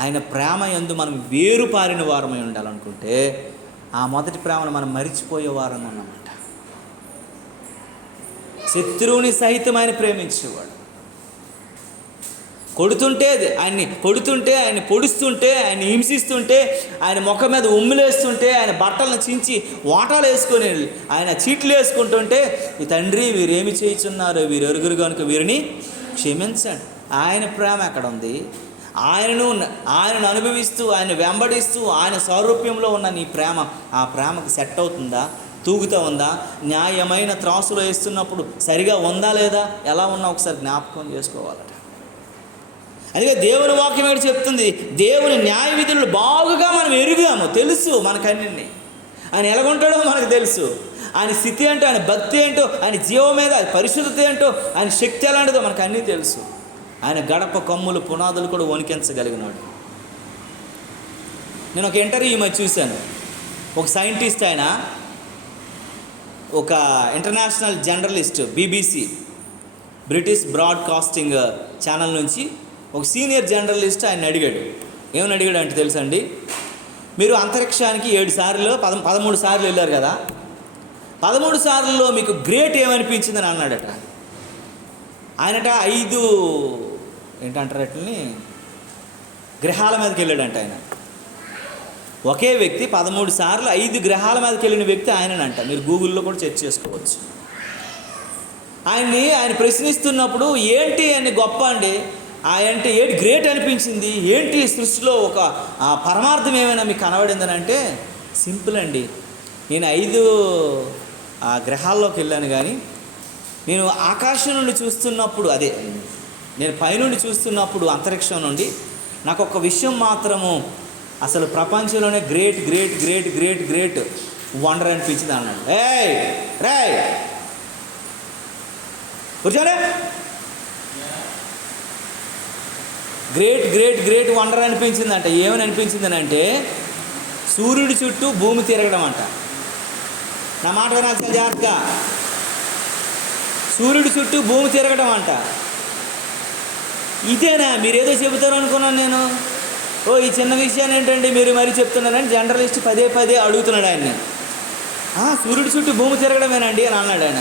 ఆయన ప్రేమ యందు మనం వేరు పారిన వారమై ఉండాలనుకుంటే ఆ మొదటి ప్రేమను మనం మరిచిపోయే వారంగా ఉన్నామంట. శత్రువుని సహితం ఆయన ప్రేమించేవాడు. ఆయన్ని పొడుస్తుంటే, ఆయన హింసిస్తుంటే, ఆయన ముఖం మీద ఉమ్ములేస్తుంటే, ఆయన బట్టలను చించి వాటాలు వేసుకొని ఆయన చీట్లు వేసుకుంటుంటే, ఈ తండ్రి వీరేమి చేయుచున్నారు, వీరు ఎరుగురు కనుక వీరిని క్షమించండి. ఆయన ప్రేమ ఎక్కడ ఉంది? ఆయనను అనుభవిస్తూ, ఆయన వెంబడిస్తూ, ఆయన సారూప్యంలో ఉన్న నీ ప్రేమ ఆ ప్రేమకు సెట్ అవుతుందా, తూగుతూ ఉందా? న్యాయమైన త్రాసులో వేస్తున్నప్పుడు సరిగా ఉందా లేదా, ఎలా ఉన్నా ఒకసారి జ్ఞాపకం చేసుకోవాలట. అందుకే దేవుని వాక్యం ఏంటి చెప్తుంది, దేవుని న్యాయ విధులను బాగుగా మనం ఎరుగాము, తెలుసు మనకన్నీ. ఆయన ఎలాగుంటాడో మనకు తెలుసు. ఆయన స్థితి ఏంటో, ఆయన భక్తి ఏంటో, ఆయన జీవం మీద పరిశుద్ధత ఏంటో, ఆయన శక్తి ఎలాంటిదో మనకు అన్నీ తెలుసు. ఆయన గడప కమ్ములు పునాదులు కూడా వణికించగలిగినాడు. నేను ఒక ఇంటర్వ్యూ మధ్య చూశాను. ఒక సైంటిస్ట్, ఆయన ఒక international journalist, BBC British broadcasting channel నుంచి ఒక సీనియర్ జర్నలిస్ట్ ఆయన అడిగాడు. ఏమని అడిగాడు అంటే తెలుసండి, మీరు అంతరిక్షానికి 13 సార్లు వెళ్ళారు కదా, 13 సార్లలో మీకు గ్రేట్ ఏమనిపించిందని అన్నాడట. ఆయనట 5 గ్రహాల మీదకి వెళ్ళాడంట. ఆయన ఒకే వ్యక్తి 13 సార్లు 5 గ్రహాల మీదకి వెళ్ళిన వ్యక్తి ఆయననంట. మీరు గూగుల్లో కూడా చెక్ చేసుకోవచ్చు. ఆయన ప్రశ్నిస్తున్నప్పుడు ఏంటి అని గొప్ప అండి, అంటే ఏంటి గ్రేట్ అనిపించింది, ఏంటి సృష్టిలో ఒక పరమార్థం ఏమైనా మీకు కనబడిందని అంటే, సింపుల్ అండి, నేను 5 గ్రహాల్లోకి వెళ్ళాను, కానీ నేను ఆకాశం నుండి చూస్తున్నప్పుడు, నేను పైనుండి చూస్తున్నప్పుడు అంతరిక్షం నుండి నాకు ఒక విషయం మాత్రము అసలు ప్రపంచంలోనే great great great great great wonder అనిపించింది అన్నాడు. కూర్చోలే, గ్రేట్ గ్రేట్ గ్రేట్ వండర్ అనిపించిందంట. ఏమని అనిపించిందని అంటే, సూర్యుడి చుట్టూ భూమి తిరగడం అంట. నా మాట వినాలి చాలా జాగ్రత్తగా. సూర్యుడి చుట్టూ భూమి తిరగడం అంట. ఇదేనా మీరేదో చెబుతారు అనుకున్నాను నేను. ఈ చిన్న విషయాన్ని ఏంటండి మీరు మరీ చెప్తున్నారని జర్నలిస్ట్ పదే అడుగుతున్నాడు ఆయన్ని. సూర్యుడి చుట్టూ భూమి తిరగడమేనండి అని అన్నాడు ఆయన.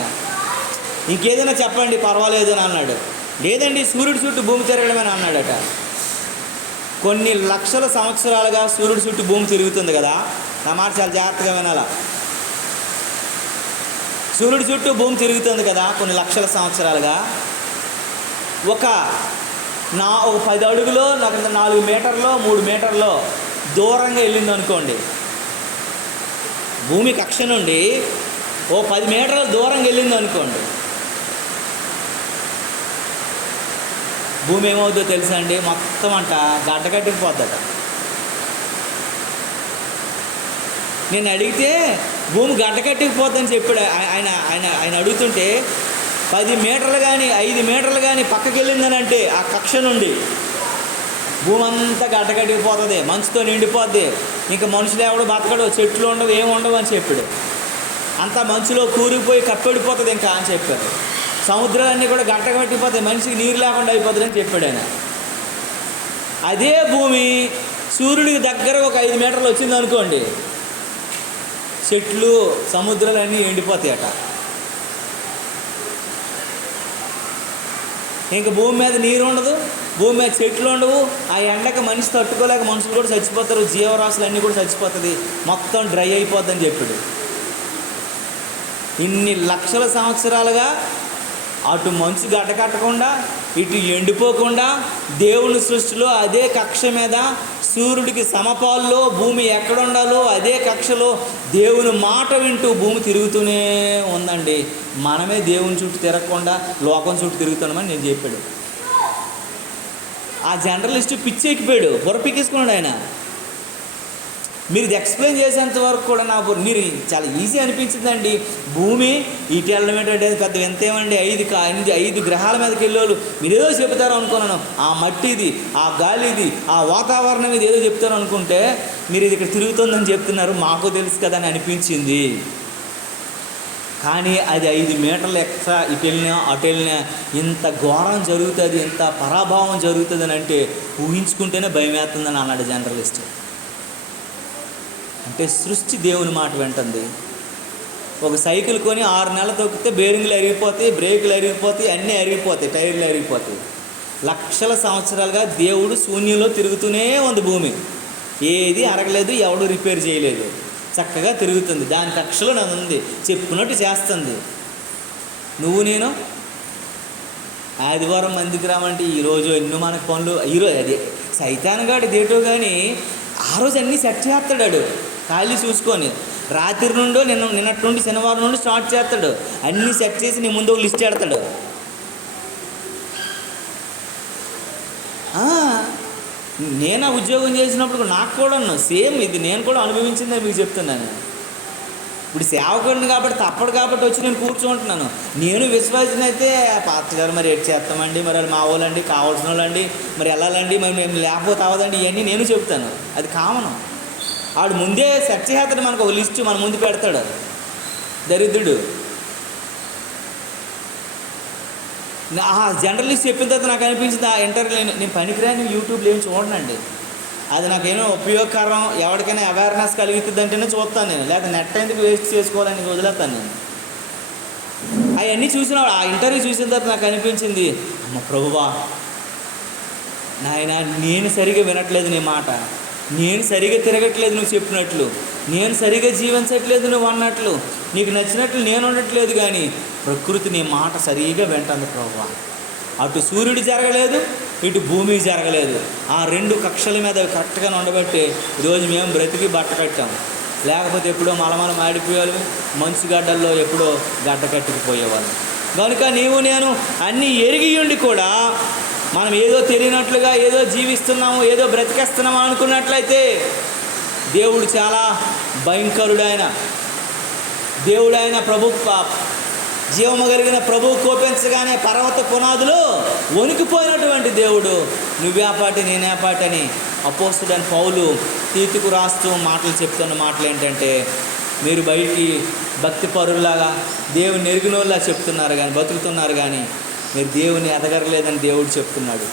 ఇంకేదైనా చెప్పండి పర్వాలేదు అని అన్నాడు. లేదండి సూర్యుడి చుట్టూ భూమి తిరగడమేని అన్నాడట. కొన్ని లక్షల సంవత్సరాలుగా సూర్యుడి చుట్టూ భూమి తిరుగుతుంది కదా. నా మాట చాలా జాగ్రత్తగా వినాలా. సూర్యుడి చుట్టూ భూమి తిరుగుతుంది కదా కొన్ని లక్షల సంవత్సరాలుగా. ఒక 10 అడుగులో 4 మీటర్లో 3 మీటర్లో దూరంగా వెళ్ళింది అనుకోండి. భూమి కక్ష నుండి 10 మీటర్ల దూరంగా వెళ్ళింది అనుకోండి. భూమి ఏమవుతుందో తెలుసా అండి? మొత్తం అంట గడ్డకట్టిపోద్దట. నేను అడిగితే భూమి గడ్డకట్టిపోద్దని చెప్పాడు ఆయన. ఆయన ఆయన అడుగుతుంటే 10 మీటర్లు కానీ 5 మీటర్లు కానీ పక్కకి వెళ్ళిందని అంటే ఆ కక్ష నుండి భూమి అంతా గడ్డకట్టిపోతుంది, మంచుతో నిండిపోద్ది. ఇంకా మనుషులు ఎవడు బతకడు, చెట్లు ఉండవు, ఏముండవు అని చెప్పాడు. అంతా మంచులో కూరిపోయి కప్పెడిపోతుంది ఇంకా అని చెప్పారు. సముద్రాలన్నీ కూడా గడ్డకట్టిపోతాయి, మనిషికి నీరు లేకుండా అయిపోతుంది అని చెప్పాడు ఆయన. అదే భూమి సూర్యుడికి దగ్గర ఒక 5 మీటర్లు వచ్చింది అనుకోండి, చెట్లు సముద్రాలన్నీ ఎండిపోతాయట. ఇంకా భూమి మీద నీరు ఉండదు, భూమి మీద చెట్లు ఉండవు. ఆ ఎండకు మనిషి తట్టుకోలేక మనుషులు కూడా చచ్చిపోతారు, జీవరాశులు అన్నీ కూడా చచ్చిపోతుంది, మొత్తం డ్రై అయిపోద్దని చెప్పాడు. ఇన్ని లక్షల సంవత్సరాలుగా అటు మంచు గడ్డకట్టకుండా ఇటు ఎండిపోకుండా దేవుని సృష్టిలో అదే కక్ష మీద సూర్యుడికి సమపాల్లో భూమి ఎక్కడ ఉండాలో అదే కక్షలో దేవుని మాట వింటూ భూమి తిరుగుతూనే ఉందండి. మనమే దేవుని చుట్టూ తిరగకుండా లోకం చుట్టూ తిరుగుతున్నామని నేను చెప్పాడు. ఆ జర్నలిస్టు పిచ్చి ఎక్కిపోయాడు, బుర్ర పిక్కేసుకున్నాడు ఆయన. మీరు ఇది ఎక్స్ప్లెయిన్ చేసేంత వరకు కూడా మీరు చాలా ఈజీ అనిపించిందండి. భూమి ఇటు వెళ్ళడం ఏంటంటే పెద్ద ఎంతేమండి, 5 గ్రహాల మీదకి వెళ్ళేవాళ్ళు మీరు ఏదో చెప్తారు అనుకున్నాను. ఆ మట్టిది, ఆ గాలిది, ఆ వాతావరణం ఇది ఏదో చెప్తారు అనుకుంటే మీరు ఇది ఇక్కడ తిరుగుతుందని చెప్తున్నారు, మాకు తెలుసు కదా అని అనిపించింది. కానీ అది 5 మీటర్లు ఎక్స్ట్రా ఇటు వెళ్ళినా అటు వెళ్ళినా ఇంత ఘోరం జరుగుతుంది, ఇంత పరాభావం జరుగుతుంది అని అంటే ఊహించుకుంటేనే భయం వేస్తుందని అన్నాడు జర్నలిస్ట్. అంటే సృష్టి దేవుని మాట వింటుంది. ఒక సైకిల్ కొని 6 నెలలు తొక్కితే బేరింగ్లు అరిగిపోతాయి, బ్రేకులు అరిగిపోతాయి, అన్నీ అరిగిపోతాయి, టైర్లు అరిగిపోతాయి. లక్షల సంవత్సరాలుగా దేవుడు శూన్యంలో తిరుగుతూనే ఉంది భూమి. ఏది అరగలేదు, ఎవడు రిపేర్ చేయలేదు, చక్కగా తిరుగుతుంది. దాని కక్షలో నన్ను ఉంది, చెప్పినట్టు చేస్తుంది. నువ్వు నేను ఆదివారం మందికి రామంటే ఈరోజు ఎన్నో మనకు పనులు. ఈరోజు అది సైతాన్గాడు దేటో కానీ ఆ రోజు అన్నీ సెట్ చేస్తాడు ఖాళీ చూసుకొని. రాత్రి నుండో నిన్నటి నుండి శనివారం నుండి స్టార్ట్ చేస్తాడు, అన్నీ సెట్ చేసి నీ ముందు ఒక లిస్ట్ పెడతాడు. నేను ఆ ఉద్యోగం చేసినప్పుడు నాకు కూడా సేమ్ ఇది నేను కూడా అనుభవించిందని మీకు చెప్తున్నాను. ఇప్పుడు సేవకుడిని కాబట్టి తప్పడు కాబట్టి వచ్చి నేను కూర్చుంటున్నాను. నేను విశ్వాసం అయితే పాస్టర్ గారు మరి ఎటు చేస్తామండి, మరి వాళ్ళు మా వాళ్ళండి, కావాల్సిన వాళ్ళండి, మరి వెళ్ళాలండి, మరి మేము లేకపోతే అవ్వదండి, ఇవన్నీ నేను చెప్తాను. అది కామను. ఆడు ముందే సెర్చ్ చేస్తాడు, మనకు ఒక లిస్టు మన ముందు పెడతాడు దరిద్రుడు. ఆ జర్నలిస్ట్ చెప్పిన తర్వాత నాకు అనిపించింది ఆ ఇంటర్వ్యూ నేను పనికిరాని యూట్యూబ్లో ఏం చూడనండి. అది నాకేమో ఉపయోగకరం, ఎవరికైనా అవేర్నెస్ కలుగుతుంది అంటేనే చూస్తాను నేను, లేకపోతే నెట్ ఎందుకు వేస్ట్ చేసుకోవాలని వదిలేస్తాను నేను. అవన్నీ చూసిన ఆ ఇంటర్వ్యూ చూసిన తర్వాత నాకు అనిపించింది, అమ్మ ప్రభువా నాయన, నేను సరిగా వినట్లేదు నీ మాట, నేను సరిగా తిరగట్లేదు నువ్వు చెప్పినట్లు, నేను సరిగా జీవించట్లేదు నువ్వు అన్నట్లు, నీకు నచ్చినట్లు నేను ఉండట్లేదు, కానీ ప్రకృతి నీ మాట సరిగా వింటుంది ప్రభువా. అటు సూర్యుడు జరగలేదు, ఇటు భూమి జరగలేదు. ఆ 2 కక్షల మీద కరెక్ట్గా ఉండబట్టి ఈరోజు మేము బ్రతికి బట్ట కట్టాం. లేకపోతే ఎప్పుడో మలమల మాడిపోయేవాళ్ళు, మంచు గడ్డల్లో ఎప్పుడో గడ్డ కట్టుకుపోయేవాళ్ళు. కనుక నీవు నేను అన్నీ ఎరిగి ఉండి కూడా మనం ఏదో తెలియనట్లుగా ఏదో జీవిస్తున్నాము, ఏదో బ్రతికేస్తున్నాము అనుకున్నట్లయితే దేవుడు చాలా భయంకరుడైన దేవుడైన ప్రభు, జీవము కలిగిన ప్రభువు కోపించగానే పర్వత పునాదులు వణికిపోయినటువంటి దేవుడు. నువ్వేపాటి నేనేపాటి అని అపోస్తుడైన పౌలు తీతుకు రాస్తూ మాటలు చెప్తున్న మాటలు ఏంటంటే, మీరు బయటికి భక్తి పరుల్లాగా దేవుని ఎరిగినోళ్ళ చెప్తున్నారు కానీ బతుకుతున్నారు, కానీ మీరు దేవుని ఎదగరలేదని దేవుడు చెప్తున్నాడు.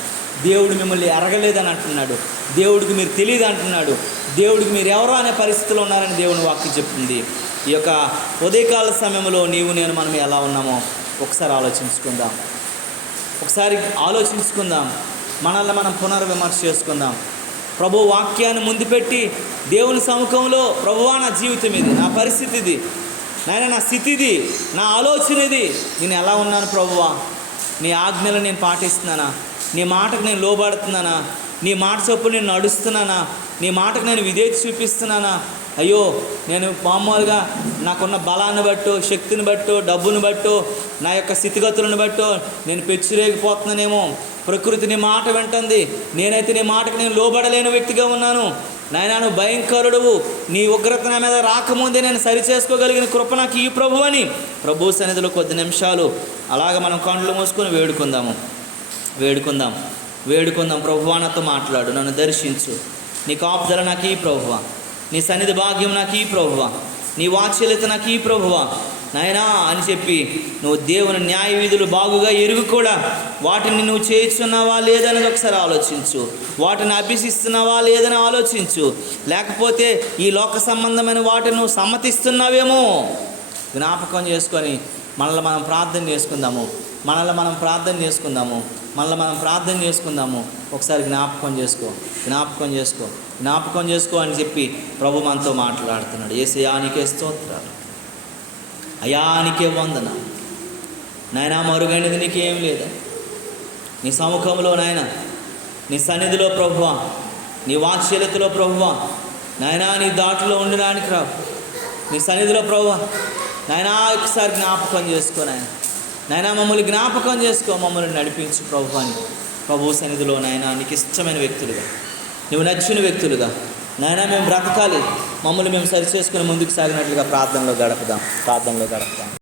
దేవుడు మిమ్మల్ని ఎరగలేదని అంటున్నాడు, దేవుడికి మీరు తెలియదు అంటున్నాడు, దేవుడికి మీరు ఎవరో అనే పరిస్థితిలో ఉన్నారని దేవుని వాక్యం చెప్తుంది. ఈ యొక్క ఉదయకాల సమయంలో నీవు నేను మనం ఎలా ఉన్నామో ఒకసారి ఆలోచించుకుందాం, మనల్ని మనం పునర్విమర్శ చేసుకుందాం. ప్రభు వాక్యాన్ని ముందు పెట్టి దేవుని సముఖంలో, ప్రభువా నా జీవితం ఇది, నా పరిస్థితి ఇది, నాయన నా స్థితి ఇది, నా ఆలోచన ఇది, నేను ఎలా ఉన్నాను ప్రభువా, నీ ఆజ్ఞలు నేను పాటిస్తున్నానా, నీ మాటకు నేను లోబడుతున్నానా, నీ మాట చొప్పున నేను నడుస్తున్నానా, నీ మాటకు నేను విధేయత చూపిస్తున్నానా, అయ్యో నేను మామూలుగా నాకున్న బలాన్ని బట్టో, శక్తిని బట్టో, డబ్బుని బట్టో, నా యొక్క స్థితిగతులను బట్టో నేను పెచ్చురేగిపోతున్నానేమో, ప్రకృతి నీ మాట వింటుంది, నేనైతే నీ మాటకు నేను లోబడలేని వ్యక్తిగా ఉన్నాను, నాయనా నువ్వు భయంకరుడువు, నీ ఉగ్రత నా మీద రాకముందే నేను సరి చేసుకోగలిగిన కృప నాకు ఈ ప్రభు అని ప్రభు సన్నిధిలో కొద్ది నిమిషాలు అలాగ మనం కళ్ళు మూసుకొని వేడుకుందాం. ప్రభువా నాతో మాట్లాడు, నన్ను దర్శించు, నీ కాపుదల నాకు ఈ ప్రభువా, నీ సన్నిధి భాగ్యం నాకు ఈ ప్రభువా, నీ వాత్సల్యత నాకు ఈ ప్రభువా నాయనా అని చెప్పి నువ్వు దేవుని న్యాయ విధులు బాగుగా ఎరుగు కూడా వాటిని నువ్వు చేయిస్తున్నావా లేదని ఒకసారి ఆలోచించు, వాటిని అభ్యసిస్తున్నావా లేదని ఆలోచించు, లేకపోతే ఈ లోక సంబంధమైన వాటిని నువ్వు సమ్మతిస్తున్నావేమో జ్ఞాపకం చేసుకొని మనల్ని మనం ప్రార్థన చేసుకుందాము. ఒకసారి జ్ఞాపకం చేసుకో అని చెప్పి ప్రభు మనతో మాట్లాడుతున్నాడు. యేసయ్యా నీకే స్తోత్రాలు, అయ్యా నీకే వందనం నాయనా, మరుగైనది నీకేం లేదా, నీ సముఖంలో నాయన, నీ సన్నిధిలో ప్రభువా, నీ వాత్సల్యతలో ప్రభువా నాయనా, నీ దాటిలో ఉండడానికి రావు, నీ సన్నిధిలో ప్రభువా నాయనా ఒకసారి జ్ఞాపకం చేసుకో నాయనా, మమ్మల్ని జ్ఞాపకం చేసుకో, మమ్మల్ని నడిపించు ప్రభు అని ప్రభు సన్నిధిలో నాయనా నీకు ఇష్టమైన వ్యక్తులుగా, నువ్వు నచ్చిన వ్యక్తులుగా నాయనా మేము బ్రతకాలి, మమ్మల్ని మేము సరి చేసుకుని ముందుకు సాగినట్లుగా ప్రార్థనలో గడపదాం.